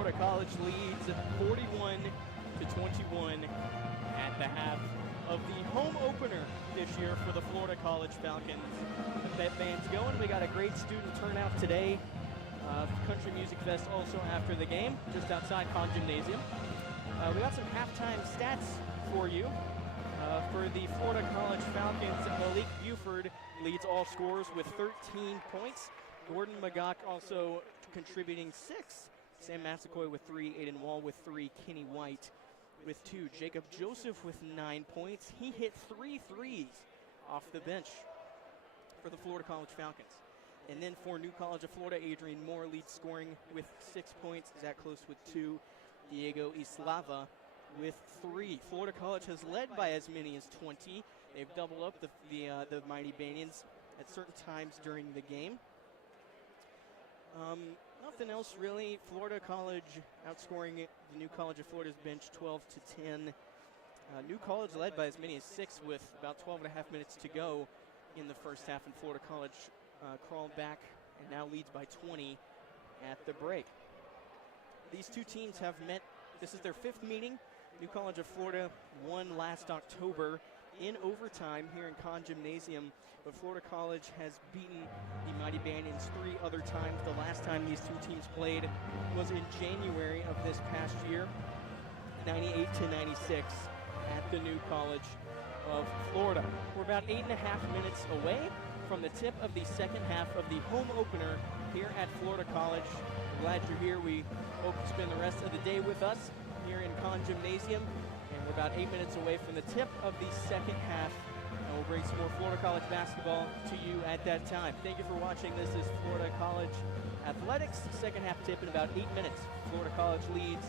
Florida College leads 41-21 at the half of the home opener this year for the Florida College Falcons. The Pep Band's going. We got a great student turnout today. Country Music Fest also after the game, just outside Conn Gymnasium. We got some halftime stats for you. For the Florida College Falcons, Malik Buford leads all scorers with 13 points. Gordon Magok also contributing 6. Sam Massaquoi with 3, Aiden Wall with 3, Kenny White with 2. Jacob Joseph with 9 points. He hit 3 threes off the bench for the Florida College Falcons. And then for New College of Florida, Adrian Moore leads scoring with 6 points. Zach Close with 2. Diego Islava with 3. Florida College has led by as many as 20. They've doubled up the Mighty Banians at certain times during the game. Nothing else really. Florida College outscoring the New College of Florida's bench 12-10. New College led by as many as 6 with about 12.5 minutes to go in the first half, and Florida College crawled back and now leads by 20 at the break. These two teams have met. This is their 5th meeting. New College of Florida won last October in overtime here in Conn Gymnasium, but Florida College has beaten the Mighty Banians 3 other times. The last time these two teams played was in January of this past year, 98-96 at the New College of Florida. We're about 8.5 minutes away from the tip of the second half of the home opener here at Florida College. We're glad you're here. We hope you spend the rest of the day with us here in Conn Gymnasium. And we're about 8 minutes away from the tip of the second half. And we'll bring some more Florida College basketball to you at that time. Thank you for watching. This is Florida College Athletics. Second half tip in about 8 minutes. Florida College leads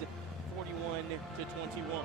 41-21.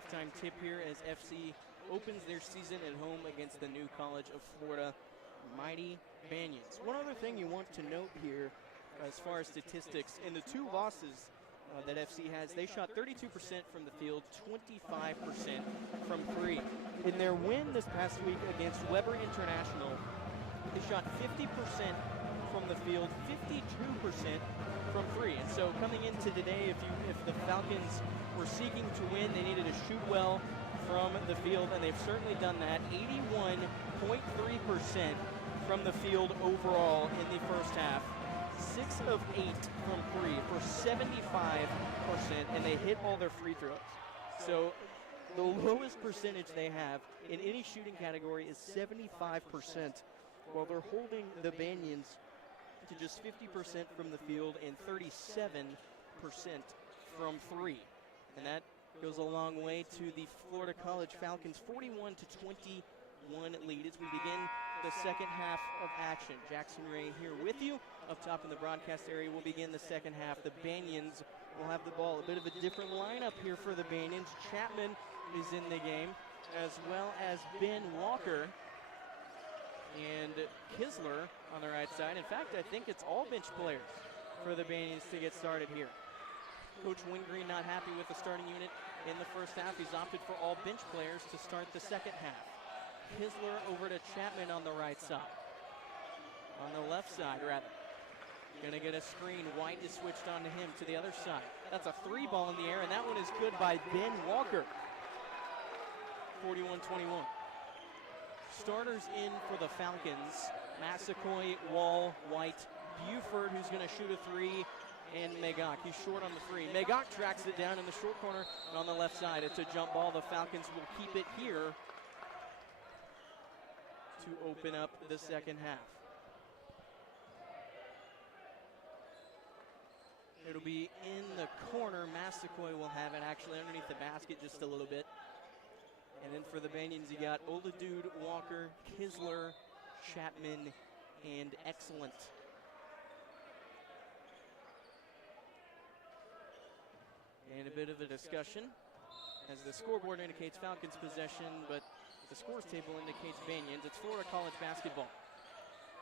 halftime tip here as FC opens their season at home against the New College of Florida Mighty Banyans. One other thing you want to note here as far as statistics, in the two losses that FC has, they shot 32% from the field, 25% from three. In their win this past week against Weber International, they shot 50% from the field, 52% from three. And so coming into today, if the Falcons were seeking to win, they needed to shoot well from the field, and they've certainly done that. 81.3% from the field overall in the first half. 6 of 8 from three for 75%, and they hit all their free throws. So the lowest percentage they have in any shooting category is 75%, while they're holding the Banyans to just 50% from the field and 37% from three. And that goes a long way to the Florida College Falcons' 41-21 lead as we begin the second half of action. Jackson Ray here with you. Up top in the broadcast area, we'll begin the second half. The Banyans will have the ball. A bit of a different lineup here for the Banyans. Chapman is in the game, as well as Ben Walker and Kisler on the right side. In fact, I think it's all bench players for the Banyans to get started here. Coach Wingreen not happy with the starting unit in the first half. He's opted for all bench players to start the second half. Kisler over to Chapman on the right side. On the left side, rather. Going to get a screen. White is switched on to him to the other side. That's a three ball in the air, and that one is good by Ben Walker. 41-21. Starters in for the Falcons. Massaquoi, Wall, White, Buford, who's going to shoot a three, and Megok. He's short on the three. Megok tracks it down in the short corner, and on the left side, it's a jump ball. The Falcons will keep it here to open up the second half. It'll be in the corner. Massaquoi will have it actually underneath the basket just a little bit. And then for the Banyans, you got Oladude, Walker, Kisler, Chapman, and Excellent. And a bit of a discussion as the scoreboard indicates Falcons possession, but the scores table indicates Banyans. It's Florida College basketball.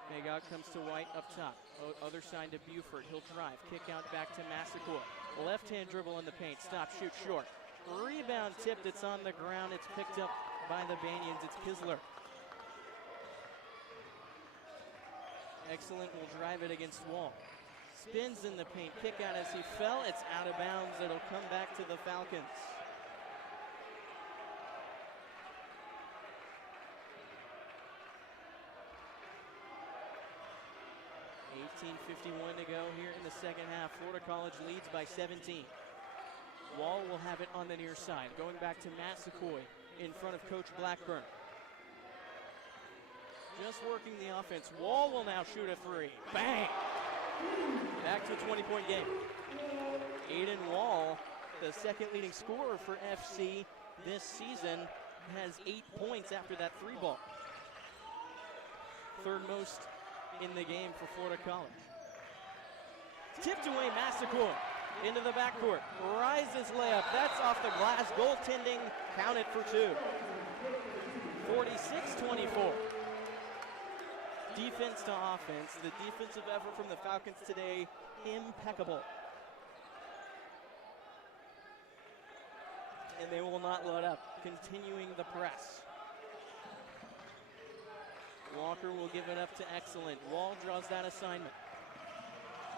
Megok comes to White up top. Other side to Buford. He'll drive. Kick out back to Massaquoi. Left-hand dribble in the paint. Stop, shoot, short. Rebound tipped. It's on the ground. It's picked up by the Banyans. It's Kisler. Excellent will drive it against Wall. Spins in the paint. Kick out as he fell. It's out of bounds. It'll come back to the Falcons. .51 to go here in the second half. Florida College leads by 17. Wall will have it on the near side. Going back to Massaquoi in front of Coach Blackburn. Just working the offense. Wall will now shoot a three. Bang! Back to a 20-point game. Aiden Wall, the second leading scorer for FC this season, has 8 points after that three ball. Third most in the game for Florida College. Tipped away Massaquoi into the backcourt. Rises layup. That's off the glass. Goaltending. Count it for two. 46-24. Defense to offense. The defensive effort from the Falcons today, impeccable. And they will not let up. Continuing the press. Walker will give it up to Excellent. Wall draws that assignment.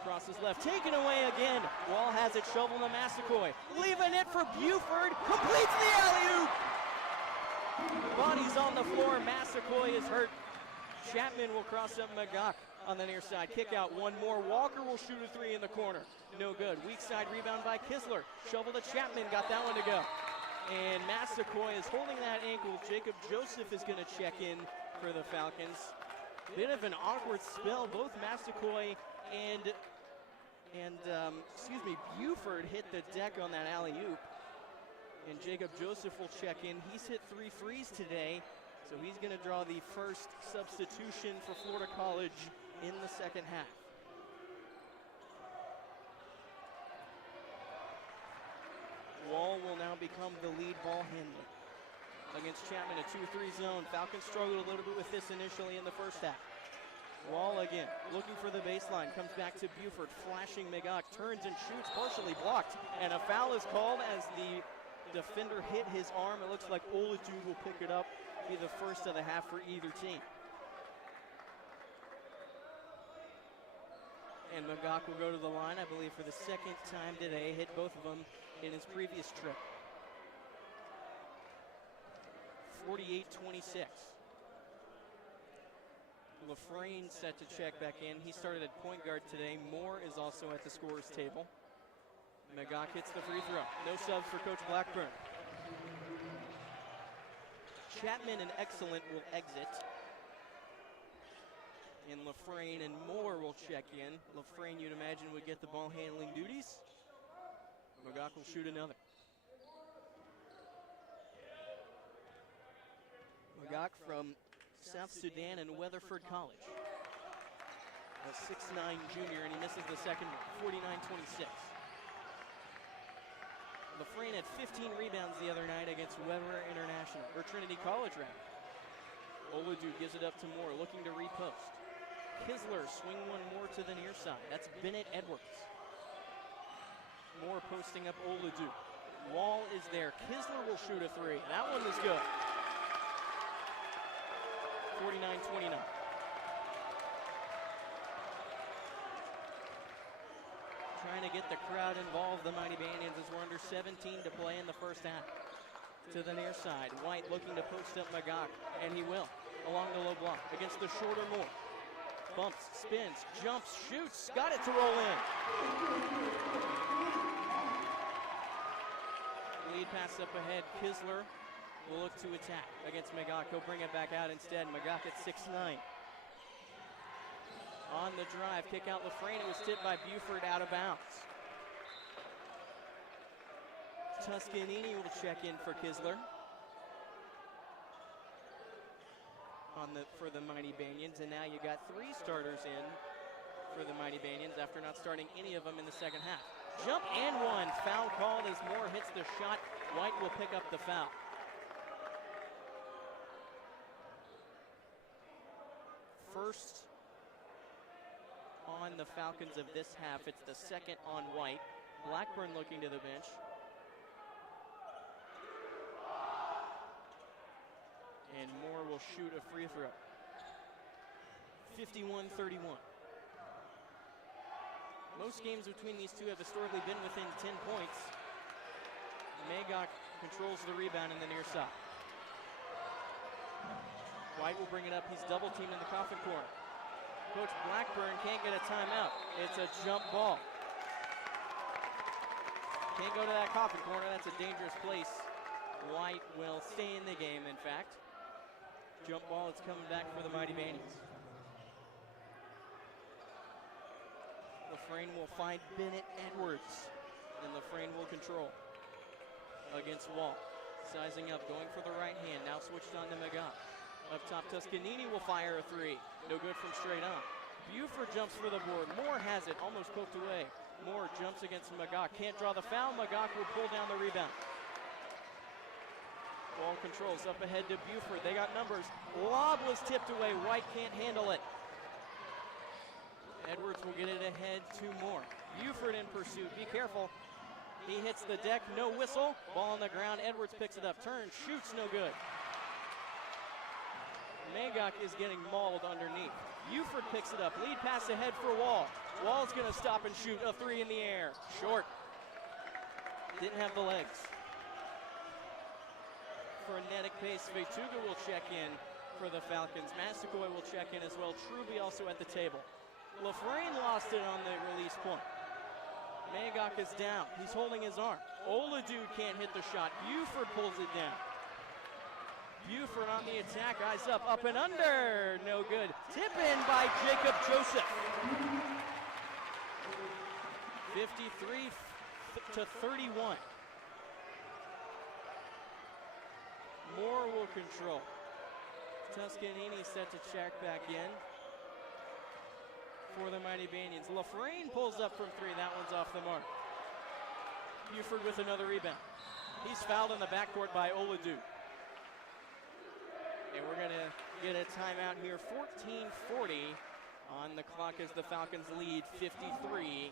Crosses left, taken away again. Wall has it, shovel to Massaquoi. Leaving it for Buford, completes the alley-oop! Body's on the floor, Massaquoi is hurt. Chapman will cross up Megok on the near side. Kick out, one more. Walker will shoot a three in the corner. No good. Weak side rebound by Kisler. Shovel to Chapman, got that one to go. And Massaquoi is holding that ankle. Jacob Joseph is going to check in for the Falcons. Bit of an awkward spell. Both Massaquoi and Buford hit the deck on that alley-oop. And Jacob Joseph will check in. He's hit 3 threes today, so he's going to draw the first substitution for Florida College in the second half. Wall will now become the lead ball handler. Against Chapman, a 2-3 zone. Falcons struggled a little bit with this initially in the first half. Wall again, looking for the baseline, comes back to Buford, flashing Magog, turns and shoots, partially blocked, and a foul is called as the defender hit his arm. It looks like Oladu will pick it up, be the first of the half for either team. And Magog will go to the line, I believe, for the second time today, hit both of them in his previous trip. 48-26. LaFrane set to check back in. He started at point guard today. Moore is also at the scorer's table. Magog hits the free throw. No subs for Coach Blackburn. Chapman and Excellent will exit. And LaFrane and Moore will check in. LaFrane, you'd imagine, would get the ball handling duties. Magog will shoot another. Magog from South Sudan and Weatherford College. A 6'9" junior, and he misses the second one, 49-26. LaFrane had 15 rebounds the other night against Weber International, or Trinity College, rather. Oladu gives it up to Moore, looking to repost. Kisler swing one more to the near side. That's Bennett Edwards. Moore posting up Oladu. Wall is there. Kisler will shoot a three. That one is good. 49-29. Trying to get the crowd involved, the Mighty Banians, as we're under 17 to play in the first half. To the near side, White looking to post up Magog, and he will, along the low block, against the shorter Moore. Bumps, spins, jumps, shoots, got it to roll in. Lead pass up ahead, Kisler will look to attack against Magog. He'll bring it back out instead. Magog at 6'9". On the drive, kick out LaFrane. It was tipped by Buford out of bounds. Tuscanini will check in for Kisler. For the Mighty Banians, and now you got three starters in for the Mighty Banians after not starting any of them in the second half. Jump and one. Foul called as Moore hits the shot. White will pick up the foul. First on the Falcons of this half. It's the second on White. Blackburn looking to the bench. And Moore will shoot a free throw. 51-31. Most games between these two have historically been within 10 points. Magog controls the rebound in the near side. White will bring it up. He's double teamed in the coffin corner. Coach Blackburn can't get a timeout. It's a jump ball. Can't go to that coffin corner. That's a dangerous place. White will stay in the game, in fact. Jump ball, it's coming back for the Mighty Banians. LaFrane will find Bennett Edwards, and LaFrane will control against Wall. Sizing up, going for the right hand, now switched on to Magog. Up top, Tuscanini will fire a three. No good from straight on. Buford jumps for the board. Moore has it, almost poked away. Moore jumps against Magog. Can't draw the foul. Magog will pull down the rebound. Ball controls up ahead to Buford. They got numbers. Lob was tipped away. White can't handle it. Edwards will get it ahead to Moore. Buford in pursuit. Be careful. He hits the deck. No whistle. Ball on the ground. Edwards picks it up. Turns. Shoots. No good. Magog is getting mauled underneath. Buford picks it up. Lead pass ahead for Wall. Wall's going to stop and shoot a three in the air. Short. Didn't have the legs. Frenetic pace. Vetuga will check in for the Falcons. Massaquoi will check in as well. Truby also at the table. LaFrane lost it on the release point. Magog is down. He's holding his arm. Oladu can't hit the shot. Buford pulls it down. Buford on the attack. Eyes up and under. No good. Tip in by Jacob Joseph. 53-31. Moore will control. Tuscanini set to check back in for the Mighty Banians. LaFrane pulls up from three. That one's off the mark. Buford with another rebound. He's fouled in the backcourt by Oladu. And we're going to get a timeout here. 14:40 on the clock as the Falcons lead 53-31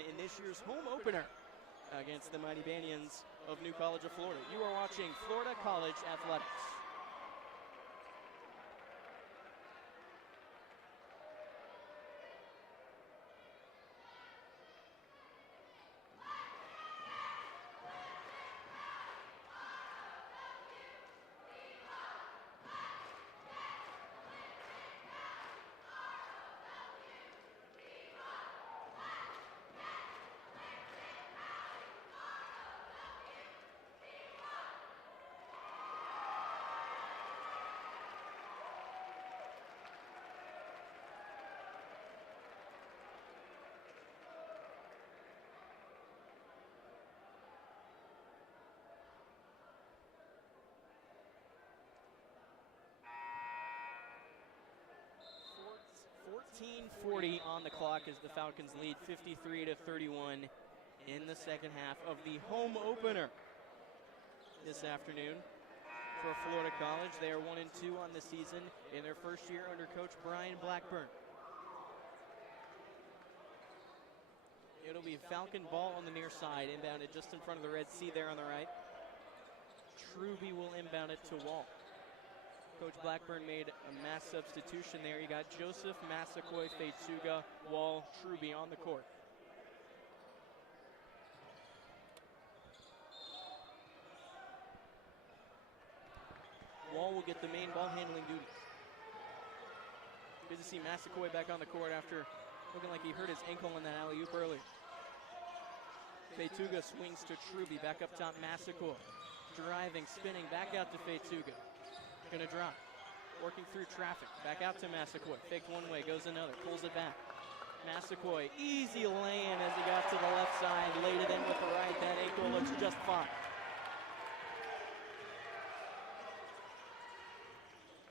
in this year's home opener against the Mighty Banians of New College of Florida. You are watching Florida College Athletics. .40 on the clock as the Falcons lead 53-31 in the second half of the home opener this afternoon for Florida College. They are 1-2 on the season in their first year under Coach Brian Blackburn. It'll be Falcon ball on the near side, inbounded just in front of the Red Sea there on the right. Truby will inbound it to Wall. Coach Blackburn made a mass substitution there. You got Joseph, Massaquoi, Feituga, Wall, Truby on the court. Wall will get the main ball handling duties. Good to see Massaquoi back on the court after looking like he hurt his ankle in that alley-oop earlier. Feituga swings to Truby, back up top Massaquoi. Driving, spinning, back out to Feituga. Gonna drop, working through traffic, back out to Massaquoi. Faked one way, goes another, pulls it back. Massaquoi, easy lay-in as he got to the left side, laid it in with the right. That ankle looks just fine.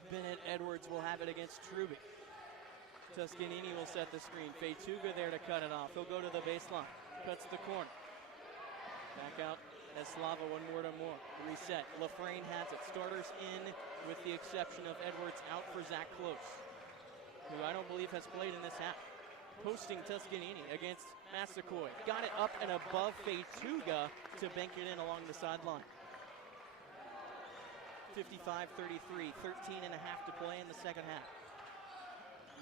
Bennett Edwards will have it against Truby. Tuscanini will set the screen. Feituga there to cut it off. He'll go to the baseline, cuts the corner. Back out Eslava, one more to more. Reset. Lafrane has it. Starters in with the exception of Edwards out for Zach Close, who I don't believe has played in this half. Posting Tuscanini against Massaquoi. Got it up and above Feituga to bank it in along the sideline. 55-33, 13 and a half to play in the second half.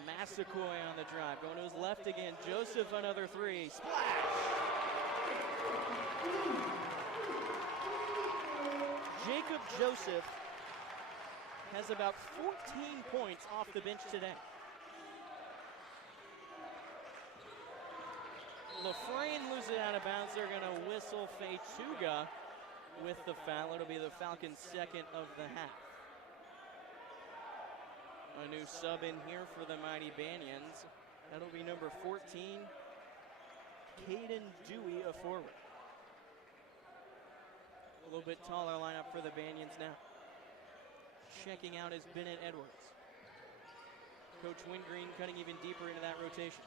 Massaquoi on the drive, going to his left again. Joseph, another three. Splash! Jacob Joseph has about 14 points off the bench today. Lafrane loses it out of bounds. They're going to whistle Feituga with the foul. It'll be the Falcons' second of the half. A new sub in here for the Mighty Banians. That'll be number 14, Caden Dewey, a forward. A little bit taller lineup for the Banians now. Checking out is Bennett Edwards. Coach Wingreen cutting even deeper into that rotation.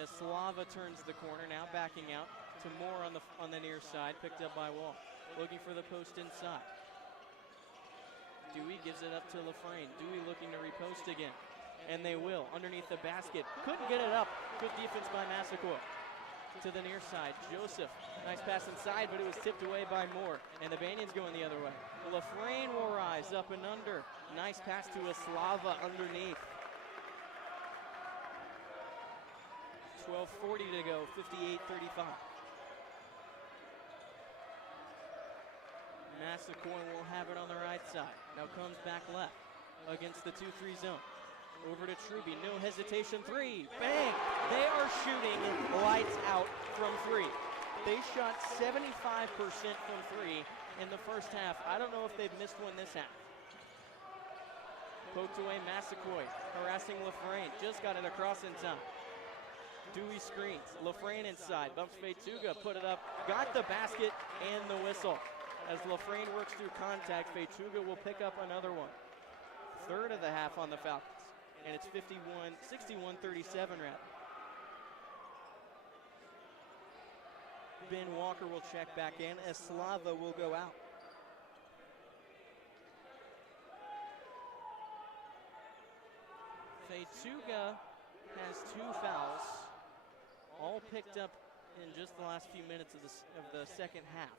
As Slava turns the corner, now backing out to Moore on the near side, picked up by Wall. Looking for the post inside. Dewey gives it up to Lafrane. Dewey looking to repost again. And they will, underneath the basket. Couldn't get it up. Good defense by Massaquoi. To the near side, Joseph. Nice pass inside, but it was tipped away by Moore. And the Banians going the other way. Lafrane will rise up and under. Nice pass to Eslava underneath. 12:40 to go, 58-35. Massaquoi will have it on the right side. Now comes back left against the 2-3 zone. Over to Truby, no hesitation, three, bang! They are shooting lights out from three. They shot 75% from three in the first half. I don't know if they've missed one this half. Poked away Massaquoi, harassing Lafrane, just got it across in time. Dewey screens, Lafrane inside, bumps Feituga, put it up, got the basket and the whistle. As Lafrane works through contact, Feituga will pick up another one. Third of the half on the Falcons. And it's 61-37 rather. Ben Walker will check back in. Eslava will go out. Fetuga has 2 fouls, all picked up in just the last few minutes of the second half.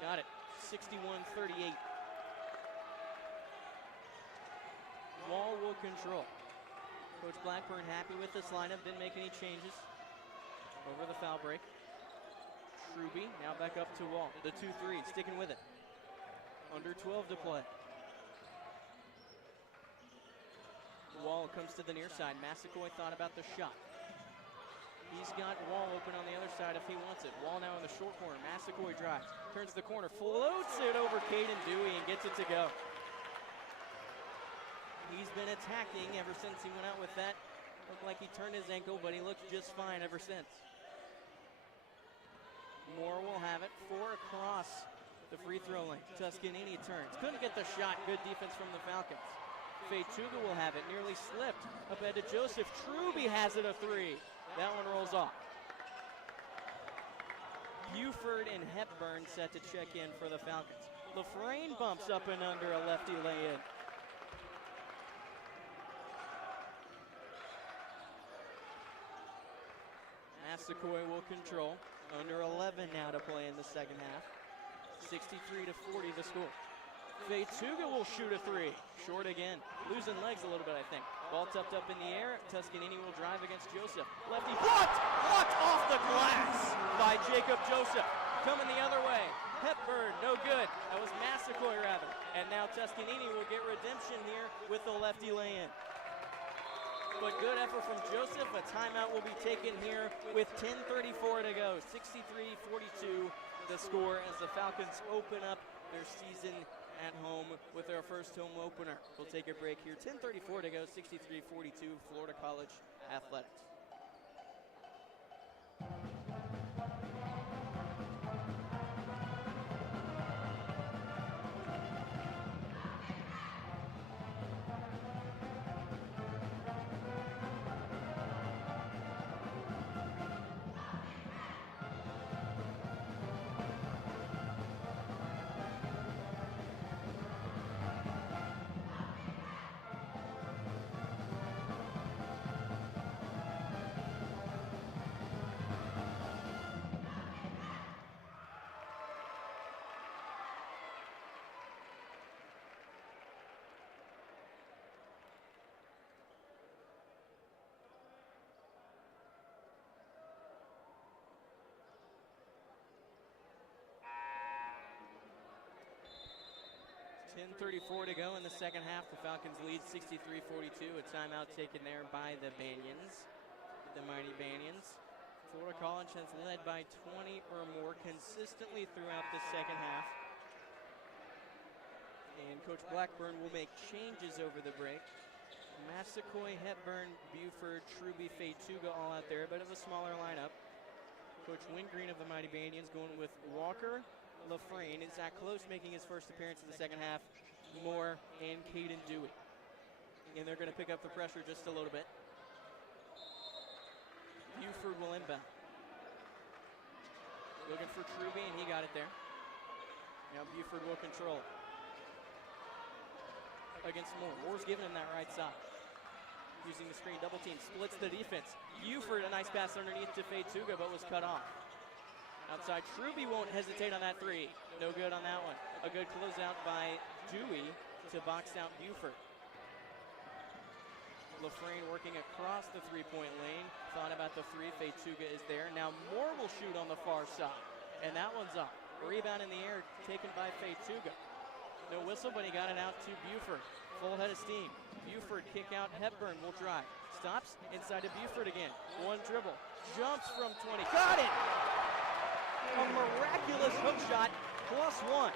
Got it, 61-38. Wall will control. Coach Blackburn happy with this lineup, didn't make any changes over the foul break. Truby now back up to Wall, the 2-3, sticking with it. Under 12 to play. Wall comes to the near side. Massaquoi thought about the shot. He's got Wall open on the other side if he wants it. Wall now in the short corner. Massaquoi drives, turns the corner, floats it over Caden Dewey and gets it to go. He's been attacking ever since he went out with that. Looked like he turned his ankle, but he looks just fine ever since. Moore will have it. 4 across the free throw line. Tuscanini turns. Couldn't get the shot. Good defense from the Falcons. Fetuga will have it. Nearly slipped. Up ahead to Joseph. Truby has it, a 3. That one rolls off. Buford and Hepburn set to check in for the Falcons. LaFrane bumps up and under, a lefty lay-in. Massaquoi will control. Under 11 now to play in the second half. 63-40 the score. Fetuga will shoot a 3. Short again. Losing legs a little bit, I think. Ball tucked up in the air. Tuscanini will drive against Joseph. Lefty blocked! Blocked off the glass by Jacob Joseph. Coming the other way. Hepburn, no good. That was Massaquoi, rather. And now Tuscanini will get redemption here with the lefty lay-in. But good effort from Joseph. A timeout will be taken here with 10:34 to go. 63-42 the score as the Falcons open up their season at home with their first home opener. We'll take a break here. 10:34 to go, 63-42, Florida College Athletics. .34 to go in the second half. The Falcons lead 63-42. A timeout taken there by the Banyans, the mighty Banyans. Florida College has led by 20 or more consistently throughout the second half. And Coach Blackburn will make changes over the break. Massaquoi, Hepburn, Buford, Truby, Fetuga all out there, a bit of a smaller lineup. Coach Wingreen of the mighty Banyans going with Walker, LaFrane, and Zach Close making his first appearance in the second half. Moore and Caden Dewey. And they're going to pick up the pressure just a little bit. Buford will inbound. Looking for Truby, and he got it there. Now Buford will control against Moore. Moore's giving him that right side. Using the screen, double team, splits the defense. Buford, a nice pass underneath to Fetuga, but was cut off. Outside, Truby won't hesitate on that 3. No good on that one. A good closeout by Dewey to box out Buford. LaFrane working across the three-point lane. Thought about the 3. Fetuga is there. Now Moore will shoot on the far side. And that one's up. Rebound in the air taken by Fetuga. No whistle, but he got it out to Buford. Full head of steam. Buford kick out. Hepburn will drive. Stops inside to Buford again. One dribble. Jumps from 20. Got it! A miraculous hook shot, +1.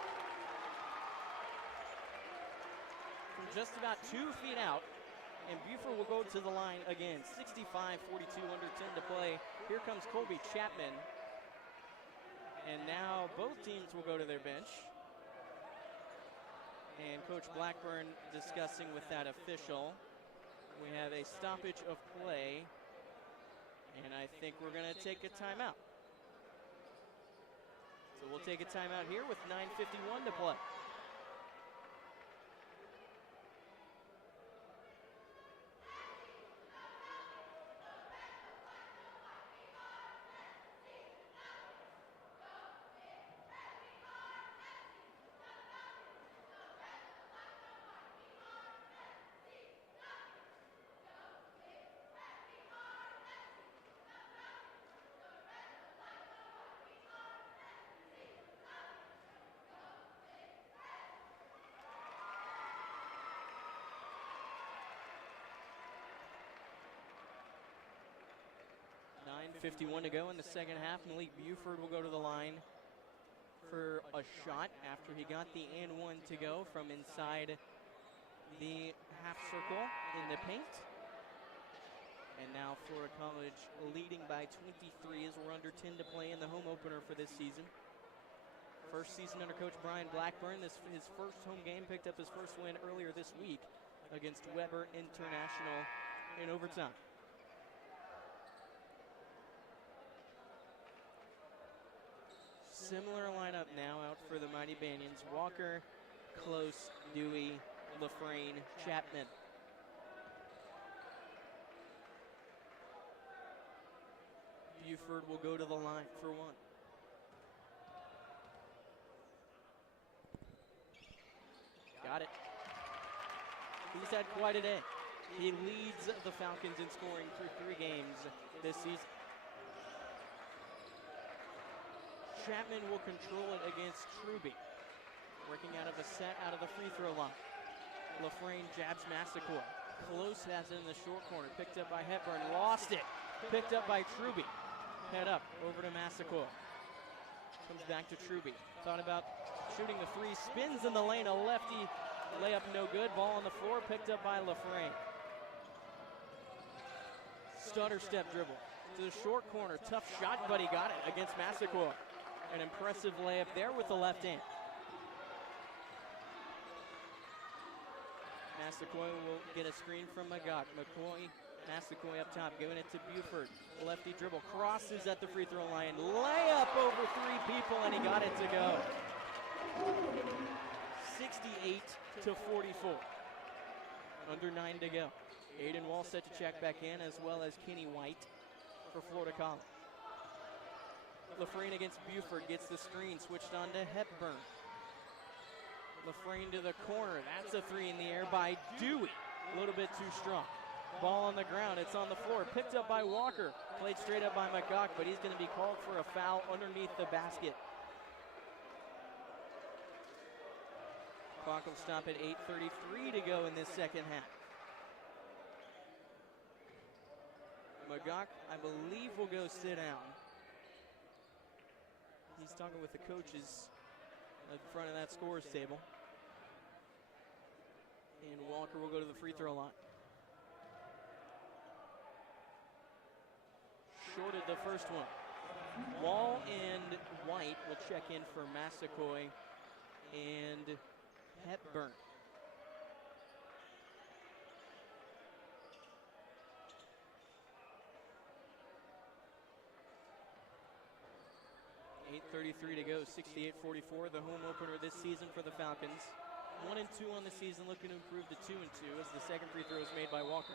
From just about 2 feet out, and Buford will go to the line again. 65-42, under 10 to play. Here comes Colby Chapman. And now both teams will go to their bench. And Coach Blackburn discussing with that official. We have a stoppage of play And I think we're going to take a timeout. So we'll take a timeout here with 9:51 to play. .51 to go in the second half. Malik Buford will go to the line for a shot after he got the and one to go from inside the half circle in the paint. And now Florida College leading by 23 as we're under 10 to play in the home opener for this season. First season under Coach Brian Blackburn. This his first home game, picked up his first win earlier this week against Weber International in overtime. Similar lineup now out for the Mighty Banyans. Walker, Close, Dewey, LaFrane, Chapman. Buford will go to the line for one. Got it. He's had quite a day. He leads the Falcons in scoring through 3 games this season. Chapman will control it against Truby. Working out of a set out of the free throw line. LaFrane jabs Massaquoi. Close has it in the short corner. Picked up by Hepburn. Lost it. Picked up by Truby. Head up over to Massaquoi. Comes back to Truby. Thought about shooting the 3. Spins in the lane. A lefty layup no good. Ball on the floor. Picked up by LaFrane. Stutter step dribble to the short corner. Tough shot, but he got it against Massaquoi. An impressive layup there with the left hand. Massaquoi will get a screen from Magog. Massaquoi up top, giving it to Buford. Lefty dribble, crosses at the free throw line. Layup over 3 people, and he got it to go. 68-44. Under 9 to go. Aiden Wall set to check back in, as well as Kenny White for Florida College. LaFrane against Buford, gets the screen, switched on to Hepburn. LaFrane to the corner, that's a 3 in the air by Dewey. A little bit too strong. Ball on the ground, it's on the floor, picked up by Walker. Played straight up by McGock, but he's going to be called for a foul underneath the basket. Clock will stop at 8:33 to go in this second half. McGock, I believe, will go sit down. He's talking with the coaches in front of that scorer's table. And Walker will go to the free throw line. Shorted the first one. Wall and White will check in for Massaquoi and Hepburn. .8:33 to go, 68-44, the home opener this season for the Falcons. 1-2 on the season, looking to improve to 2-2 as the second free throw is made by Walker.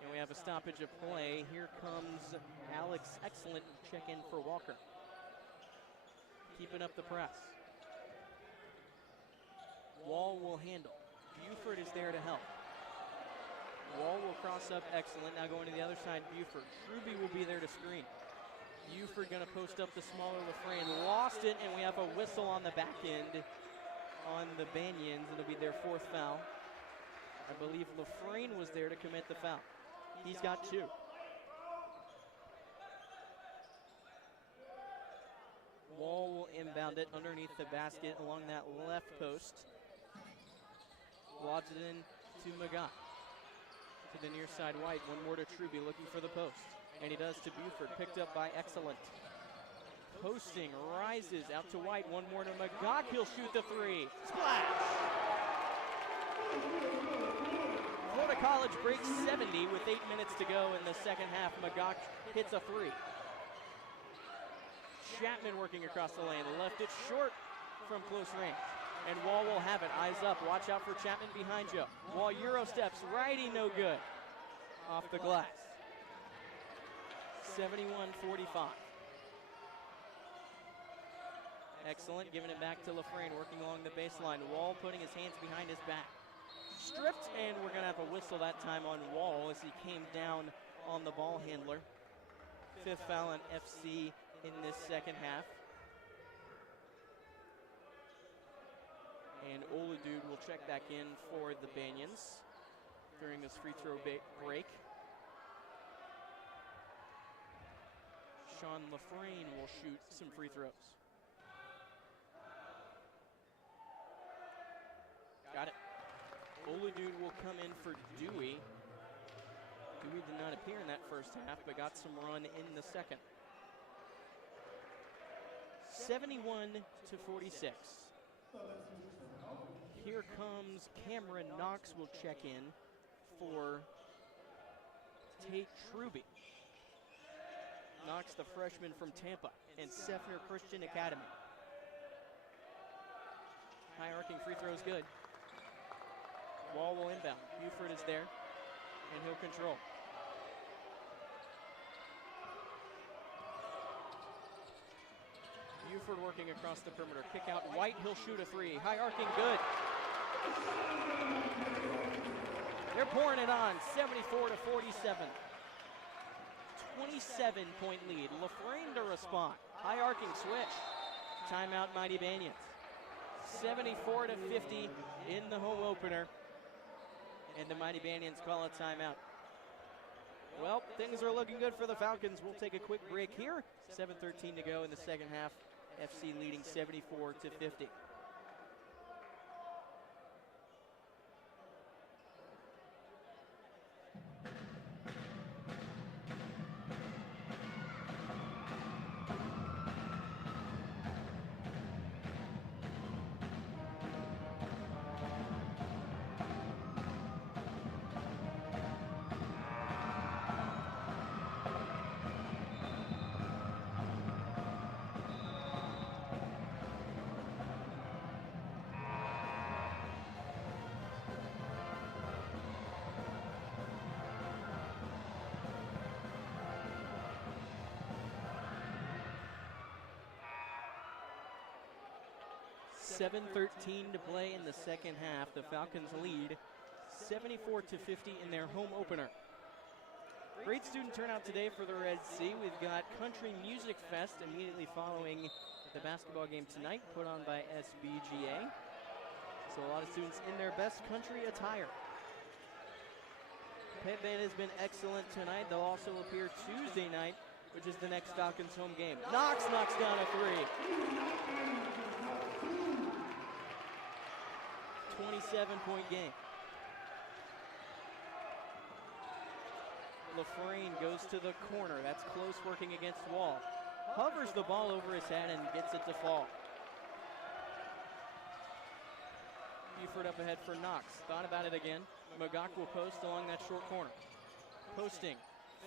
And we have a stoppage of play. Here comes Alex Excellent to check in for Walker. Keeping up the press. Wall will handle. Buford is there to help. Wall will cross up Excellent. Now going to the other side, Buford. Truby will be there to screen. Buford going to post up the smaller LaFrane. Lost it, and we have a whistle on the back end on the Banyans. It'll be their 4th foul. I believe LaFrane was there to commit the foul. He's got 2. Wall will inbound it underneath the basket along that left post. Lobs it in to Magog. To the near side, White. One more to Truby, looking for the post. And he does to Buford, picked up by Excellent. Posting, rises out to White. One more to Magog. He'll shoot the 3. Splash! Florida College breaks 70 with 8 minutes to go in the second half. Magok hits a three. Chapman working across the lane. Left it short from close range. And Wall will have it. Eyes up. Watch out for Chapman behind you. Wall Euro steps. Righty, no good. Off the glass. 71-45. Excellent. Giving it back to LaFrane. Working along the baseline. Wall putting his hands behind his back. Stripped, and we're going to have a whistle that time on Wall as he came down on the ball handler. Fifth foul on FC in this second half. And Oladude will check back in for the Banyans during this free throw break. Sean LaFrane will shoot some free throws. Got it. Oladude will come in for Dewey. Dewey did not appear in that first half, but got some run in the second. 71-46. Here comes Cameron Knox will check in for Tate Truby. Knox, the freshman from Tampa and Seffner Christian Academy. High arcing free throw is good. Wall will inbound. Buford is there, and he'll control. Buford working across the perimeter. Kick out White, he'll shoot a three. High arcing, good. They're pouring it on, 74-47. 27-point lead. LaFrane to respond. High arcing switch. Timeout, Mighty Banyans. 74-50 in the home opener. And the Mighty Banyans call a timeout. Well, things are looking good for the Falcons. We'll take a quick break here. 7:13 to go in the second half. FC leading 74-50. .7:13 to play in the second half. The Falcons lead 74-50 in their home opener. Great student turnout today for the Red Sea. We've got Country Music Fest immediately following the basketball game tonight, put on by SBGA. So a lot of students in their best country attire. Pep Band has been excellent tonight. They'll also appear Tuesday night, which is the next Falcons home game. Knox knocks down a three. 27-point game. LaFrane goes to the corner. That's close, working against Wall. Hovers the ball over his head and gets it to fall. Buford up ahead for Knox. Thought about it again. Magok will post along that short corner. Posting.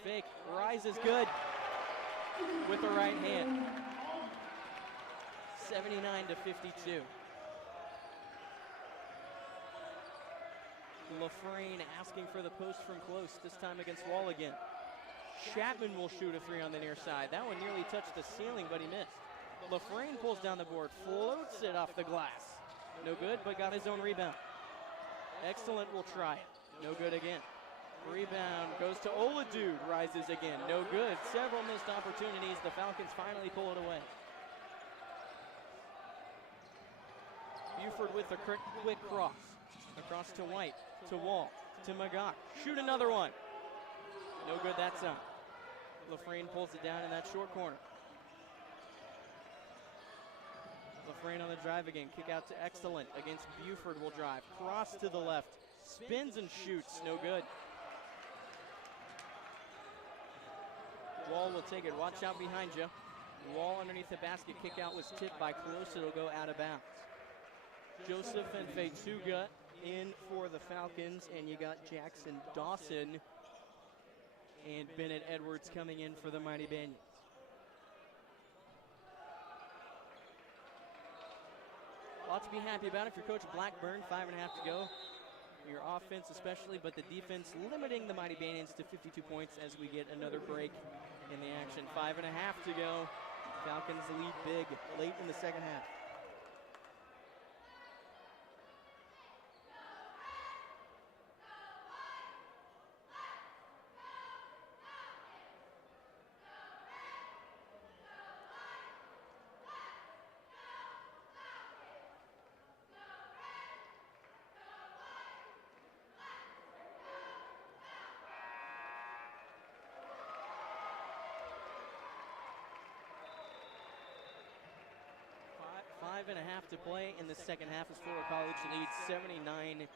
Fake. Rises good with the right hand. 79-52. LaFrane asking for the post from close, this time against Wall again. Chapman will shoot a three on the near side. That one nearly touched the ceiling, but he missed. LaFrane pulls down the board, floats it off the glass. No good, but got his own rebound. Excellent, will try it. No good again. Rebound goes to Oladude, rises again. No good. Several missed opportunities. The Falcons finally pull it away. Buford with a quick cross. Across to White, to Wall, to Magok. Shoot another one. No good that time. LaFrane pulls it down in that short corner. LaFrane on the drive again. Kick out to Excellent against Buford will drive. Cross to the left. Spins and shoots. No good. Wall will take it. Watch out behind you. Wall underneath the basket. Kick out was tipped by Close. It'll go out of bounds. Joseph and Fetuga in for the Falcons, and you got Jackson Dawson and Bennett Edwards coming in for the Mighty Banyans. A lot to be happy about if you're Coach Blackburn. 5.5 to go. Your offense especially, but the defense limiting the Mighty Banyans to 52 points as we get another break in the action. 5.5 to go. Falcons lead big late in the second half. Five and a half to play in the second half as Florida College leads 79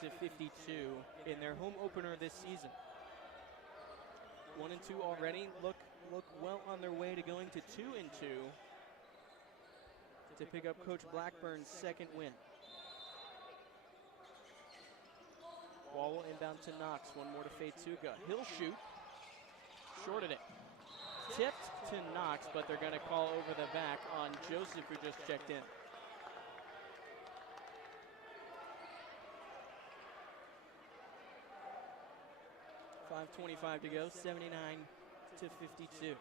to 52 in their home opener this season. 1-2 already. Look well on their way to going to 2-2 to pick up Coach Blackburn's second win. Ball will inbound to Knox. One more to Fetuga. He'll shoot. Shorted it. Tipped to Knox, but they're going to call over the back on Joseph, who just checked in. .5:25 to go, 79 to 52.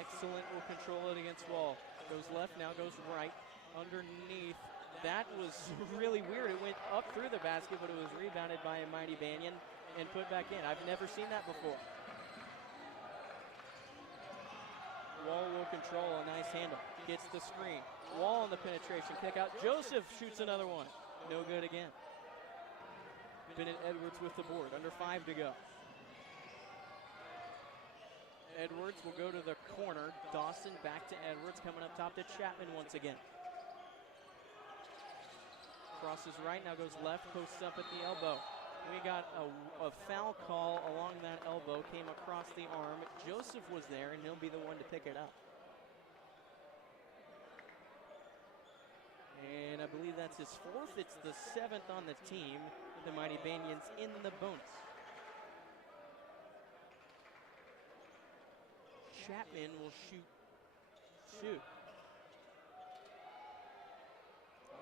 Excellent, will control it against Wall. Goes left, now goes right, underneath. That was really weird. It went up through the basket, but it was rebounded by a Mighty Banyan and put back in. I've never seen that before. Wall will control, a nice handle. Gets the screen. Wall on the penetration, kick out. Joseph shoots another one. No good again. Bennett Edwards with the board, under 5 to go. Edwards will go to the corner. Dawson back to Edwards, coming up top to Chapman once again. Crosses right, now goes left, posts up at the elbow. We got a foul call along that elbow, came across the arm. Joseph was there, and he'll be the one to pick it up. And I believe that's his fourth. It's the 7th on the team. The Mighty Banyans in the bonus. Chapman will shoot 2.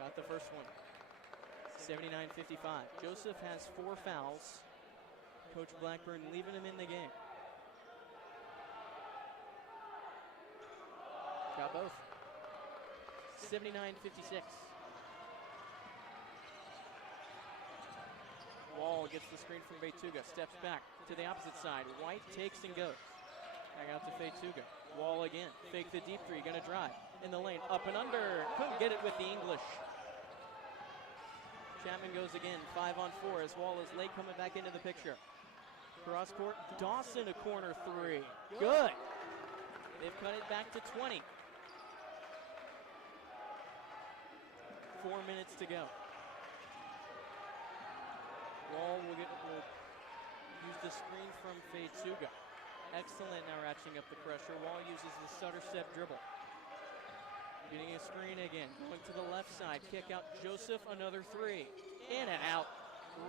Got the first one. 79-55. Joseph has 4 fouls. Coach Blackburn leaving him in the game. Got both. 79-56. Wall gets the screen from Fetuga. Steps back to the opposite side. White takes and goes. Back out to Fetuga. Wall again. Fake the deep three. Gonna drive in the lane. Up and under. Couldn't get it with the English. Chapman goes again, 5-on-4 as Wall is late coming back into the picture. Cross court, Dawson a corner 3. Good. They've cut it back to 20. 4 minutes to go. Wall will use the screen from Fetuga. Excellent now ratcheting up the pressure. Wall uses the stutter step dribble. Getting a screen again, going to the left side, kick out Joseph, another 3. In and out.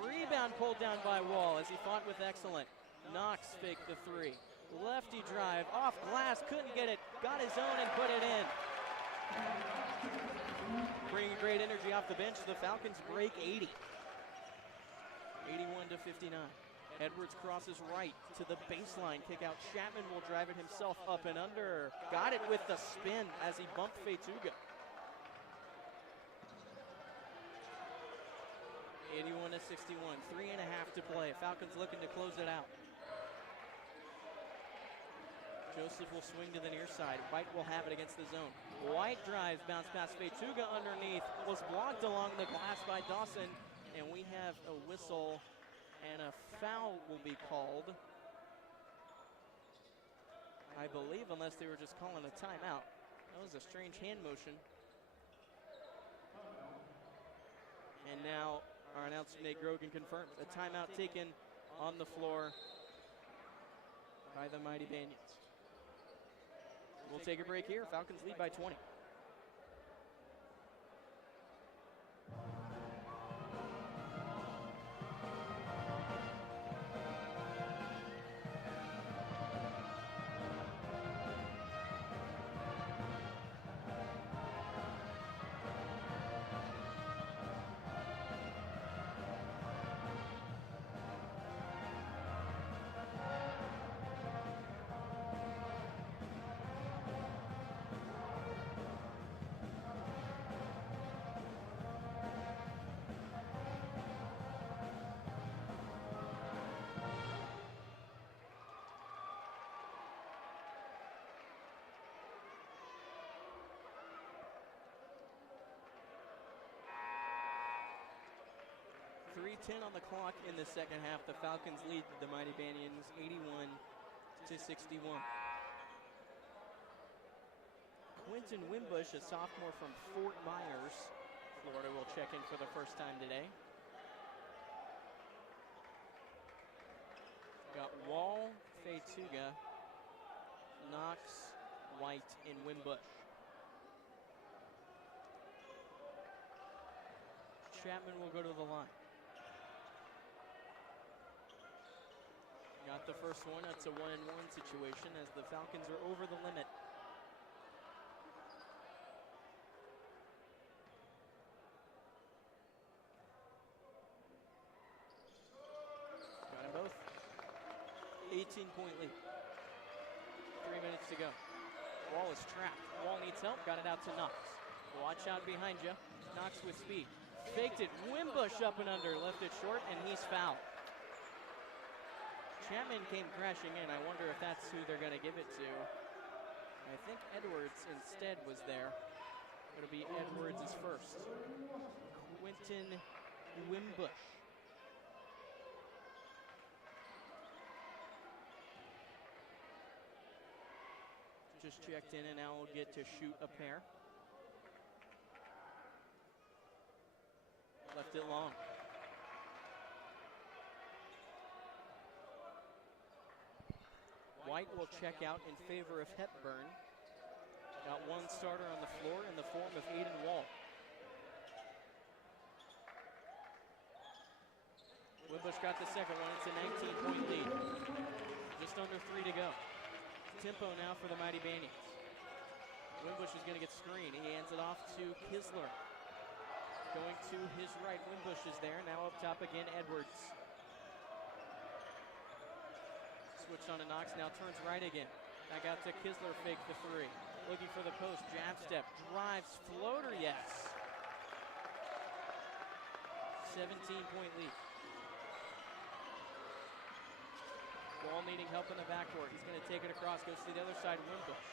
Rebound pulled down by Wall as he fought with excellent. Knox faked the 3. Lefty drive, off glass, couldn't get it, got his own and put it in. Bringing great energy off the bench, the Falcons break 80. 81-59. Edwards crosses right to the baseline. Kick out. Chapman will drive it himself up and under. Got it with the spin as he bumped Fetuga. 81-61. 3.5 to play. Falcons looking to close it out. Joseph will swing to the near side. White will have it against the zone. White drives, bounce past Fetuga underneath. Was blocked along the glass by Dawson. And we have a whistle. And a foul will be called, I believe, unless they were just calling a timeout. That was a strange hand motion. And now our announcer, Nate Grogan, confirms a timeout taken on the floor by the Mighty Banyans. We'll take a break here. Falcons lead by 20. 3:10 on the clock in the second half. The Falcons lead the Mighty Banians 81-61. Quentin Wimbush, a sophomore from Fort Myers, Florida, will check in for the first time today. Got Wall, Fetuga, Knox, White, and Wimbush. Chapman will go to the line. Got the first one. That's a 1-and-1 situation as the Falcons are over the limit. Got them both. 18-point lead. 3 minutes to go. Wall is trapped. Wall needs help. Got it out to Knox. Watch out behind you. Knox with speed. Faked it. Wimbush up and under. Left it short, and he's fouled. Chapman came crashing in. I wonder if that's who they're going to give it to. I think Edwards instead was there. It'll be Edwards' first. Quentin Wimbush. Just checked in and now will get to shoot a pair. Left it long. White will check out in favor of Hepburn. Got one starter on the floor in the form of Aiden Wall. Wimbush got the second one. It's a 19-point lead. Just under 3 to go. Tempo now for the Mighty Banians. Wimbush is going to get screened. He hands it off to Kisler. Going to his right, Wimbush is there. Now up top again, Edwards. Switched on to Knox, now turns right again. Back out to Kisler, fake the three. Looking for the post, jab step, drives, floater, yes. 17-point lead. Wall needing help in the backcourt. He's going to take it across, goes to the other side, Wimbush.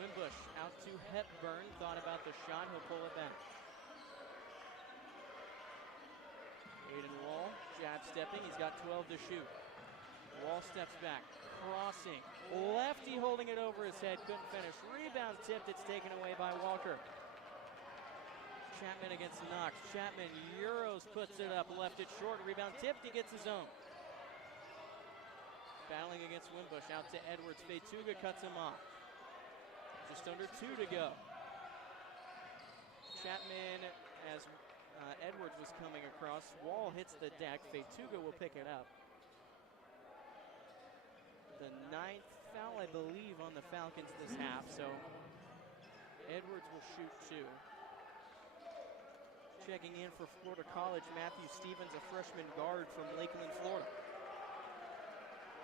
Wimbush out to Hepburn, thought about the shot, he'll pull it back. Aiden Wall, jab stepping, he's got 12 to shoot. Wall steps back, crossing, lefty holding it over his head, couldn't finish. Rebound tipped, it's taken away by Walker. Chapman against Knox. Chapman Euros, puts it up, left it short, rebound tipped, he gets his own. Battling against Wimbush, out to Edwards. Fetuga cuts him off. Just under 2 to go. Chapman, as Edwards was coming across, Wall hits the deck. Fetuga will pick it up. The 9th foul, I believe, on the Falcons this half, so Edwards will shoot 2. Checking in for Florida College, Matthew Stevens, a freshman guard from Lakeland, Florida.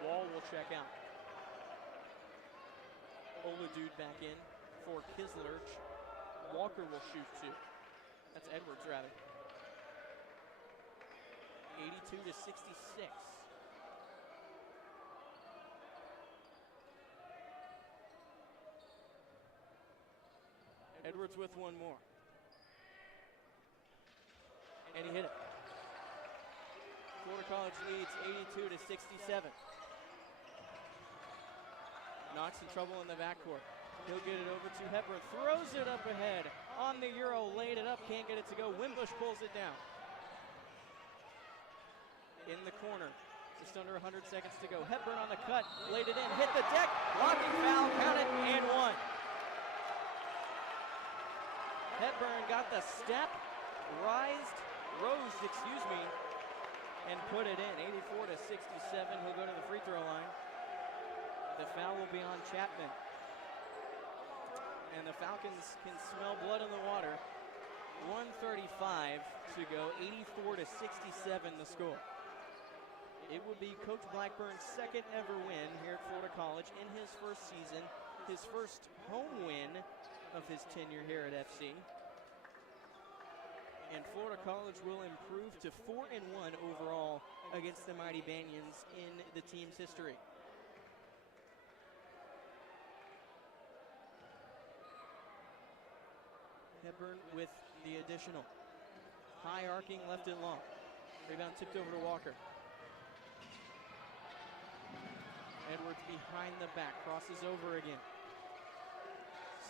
Wall will check out. Oladude back in for Kisler. Walker will shoot 2. That's Edwards, rather. 82-66. Edwards with one more. And he hit it. Florida College leads 82-67. Knox in trouble in the backcourt. He'll get it over to Hepburn. Throws it up ahead. On the Euro, laid it up. Can't get it to go. Wimbush pulls it down. In the corner. Just under 100 seconds to go. Hepburn on the cut. Laid it in. Hit the deck. Blocking foul. Count it. And 1. Hepburn got the step. Rose, and put it in. 84-67. He'll go to the free throw line. The foul will be on Chapman. And the Falcons can smell blood in the water. 1:35 to go, 84-67 the score. It would be Coach Blackburn's second ever win here at Florida College in his first season, his first home win of his tenure here at FC. And Florida College will improve to 4-1 overall against the Mighty Banians in the team's history. Hepburn with the additional. High arcing, left it long. Rebound tipped over to Walker. Edwards behind the back, crosses over again.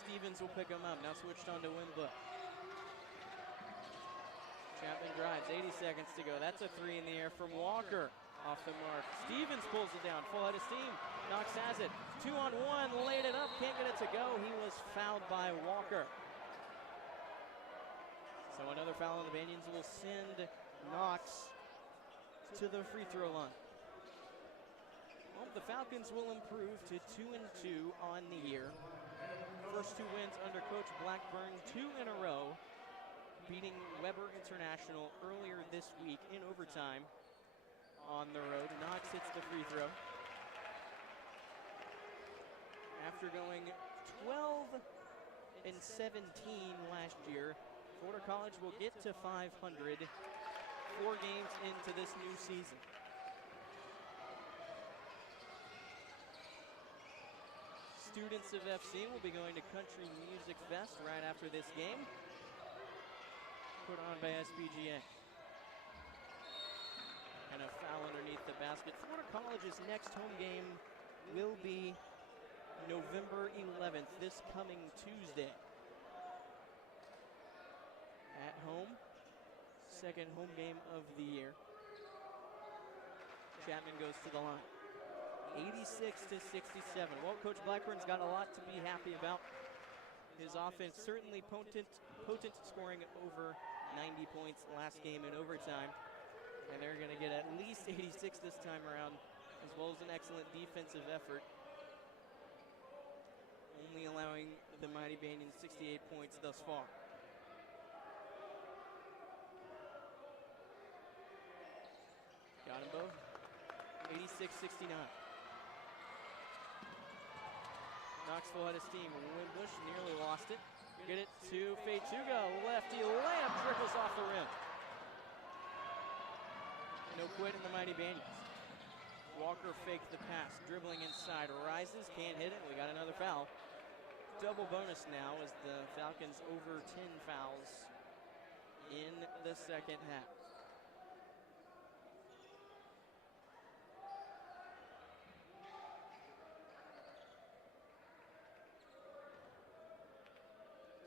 Stevens will pick him up, now switched on to Wimbush. Chapman drives, 80 seconds to go. That's a three in the air from Walker. Off the mark. Stevens pulls it down, full head of steam. Knox has it. 2-on-1, laid it up, can't get it to go. He was fouled by Walker. So another foul on the Banyans will send Knox to the free throw line. Well, the Falcons will improve to 2-2 on the year. First two wins under Coach Blackburn, 2 in a row, beating Weber International earlier this week in overtime on the road. Knox hits the free throw. After going 12-17 last year, Florida College will get to 500 4 games into this new season. Students of FC will be going to Country Music Fest right after this game, put on by SPGA. And a foul underneath the basket. Florida College's next home game will be November 11th, this coming Tuesday. At home, second home game of the year. Chapman goes to the line. 86-67. Well, Coach Blackburn's got a lot to be happy about. His offense certainly potent, scoring over 90 points last game in overtime. And they're going to get at least 86 this time around, as well as an excellent defensive effort. Only allowing the Mighty Banyans 68 points thus far. Got them both. 86-69. Knox full head of steam. Wimbush nearly lost it. Get it to Fetuga. Lefty layup trickles off the rim. No quit in the Mighty Banyans. Walker faked the pass, dribbling inside, rises, can't hit it. We got another foul. Double bonus now as the Falcons over 10 fouls in the second half.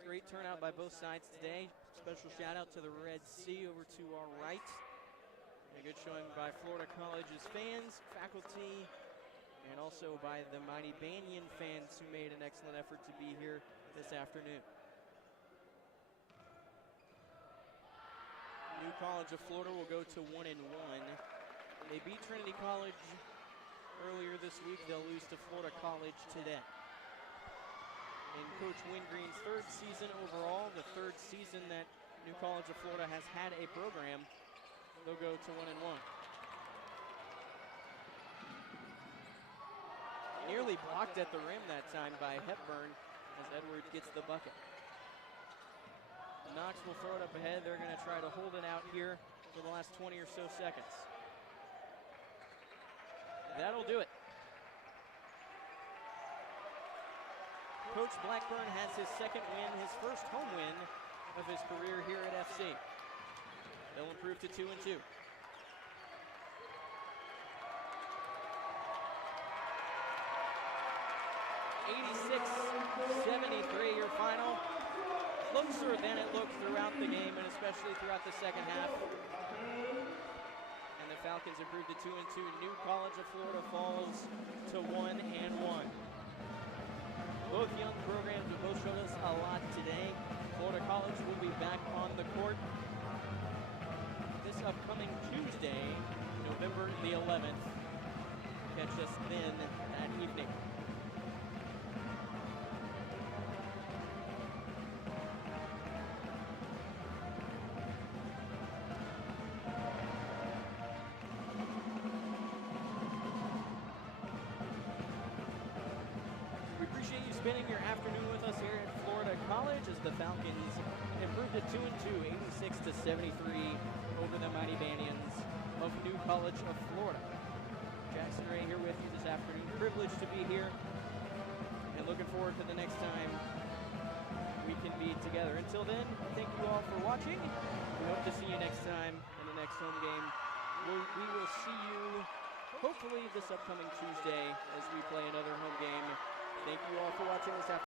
Great turnout by both sides today. Special shout out to the Red Sea over to our right. A good showing by Florida College's fans, faculty, and also by the Mighty Banyan fans who made an excellent effort to be here this afternoon. New College of Florida will go to 1-1. They beat Trinity College earlier this week. They'll lose to Florida College today. In Coach Wingreen's third season overall, the third season that New College of Florida has had a program, they'll go to 1-1. Nearly blocked at the rim that time by Hepburn as Edwards gets the bucket. Knox will throw it up ahead. They're going to try to hold it out here for the last 20 or so seconds. That'll do it. Coach Blackburn has his second win, his first home win of his career here at FC. They'll improve to 2-2. (86-73) your final. Closer than it looked throughout the game, and especially throughout the second half. And the Falcons improved to 2-2. New College of Florida falls to 1-1. Both young programs have both showed us a lot today. Florida College will be back on the court this upcoming Tuesday, November the 11th. Catch us then that evening. Spending your afternoon with us here at Florida College as the Falcons improved to 2-2, 86-73 over the Mighty Banyans of New College of Florida. Jackson Ray here with you this afternoon. Privileged to be here and looking forward to the next time we can be together. Until then, thank you all for watching. We hope to see you next time in the next home game hopefully this upcoming Tuesday as we play another home game. Thank you all for watching this afternoon.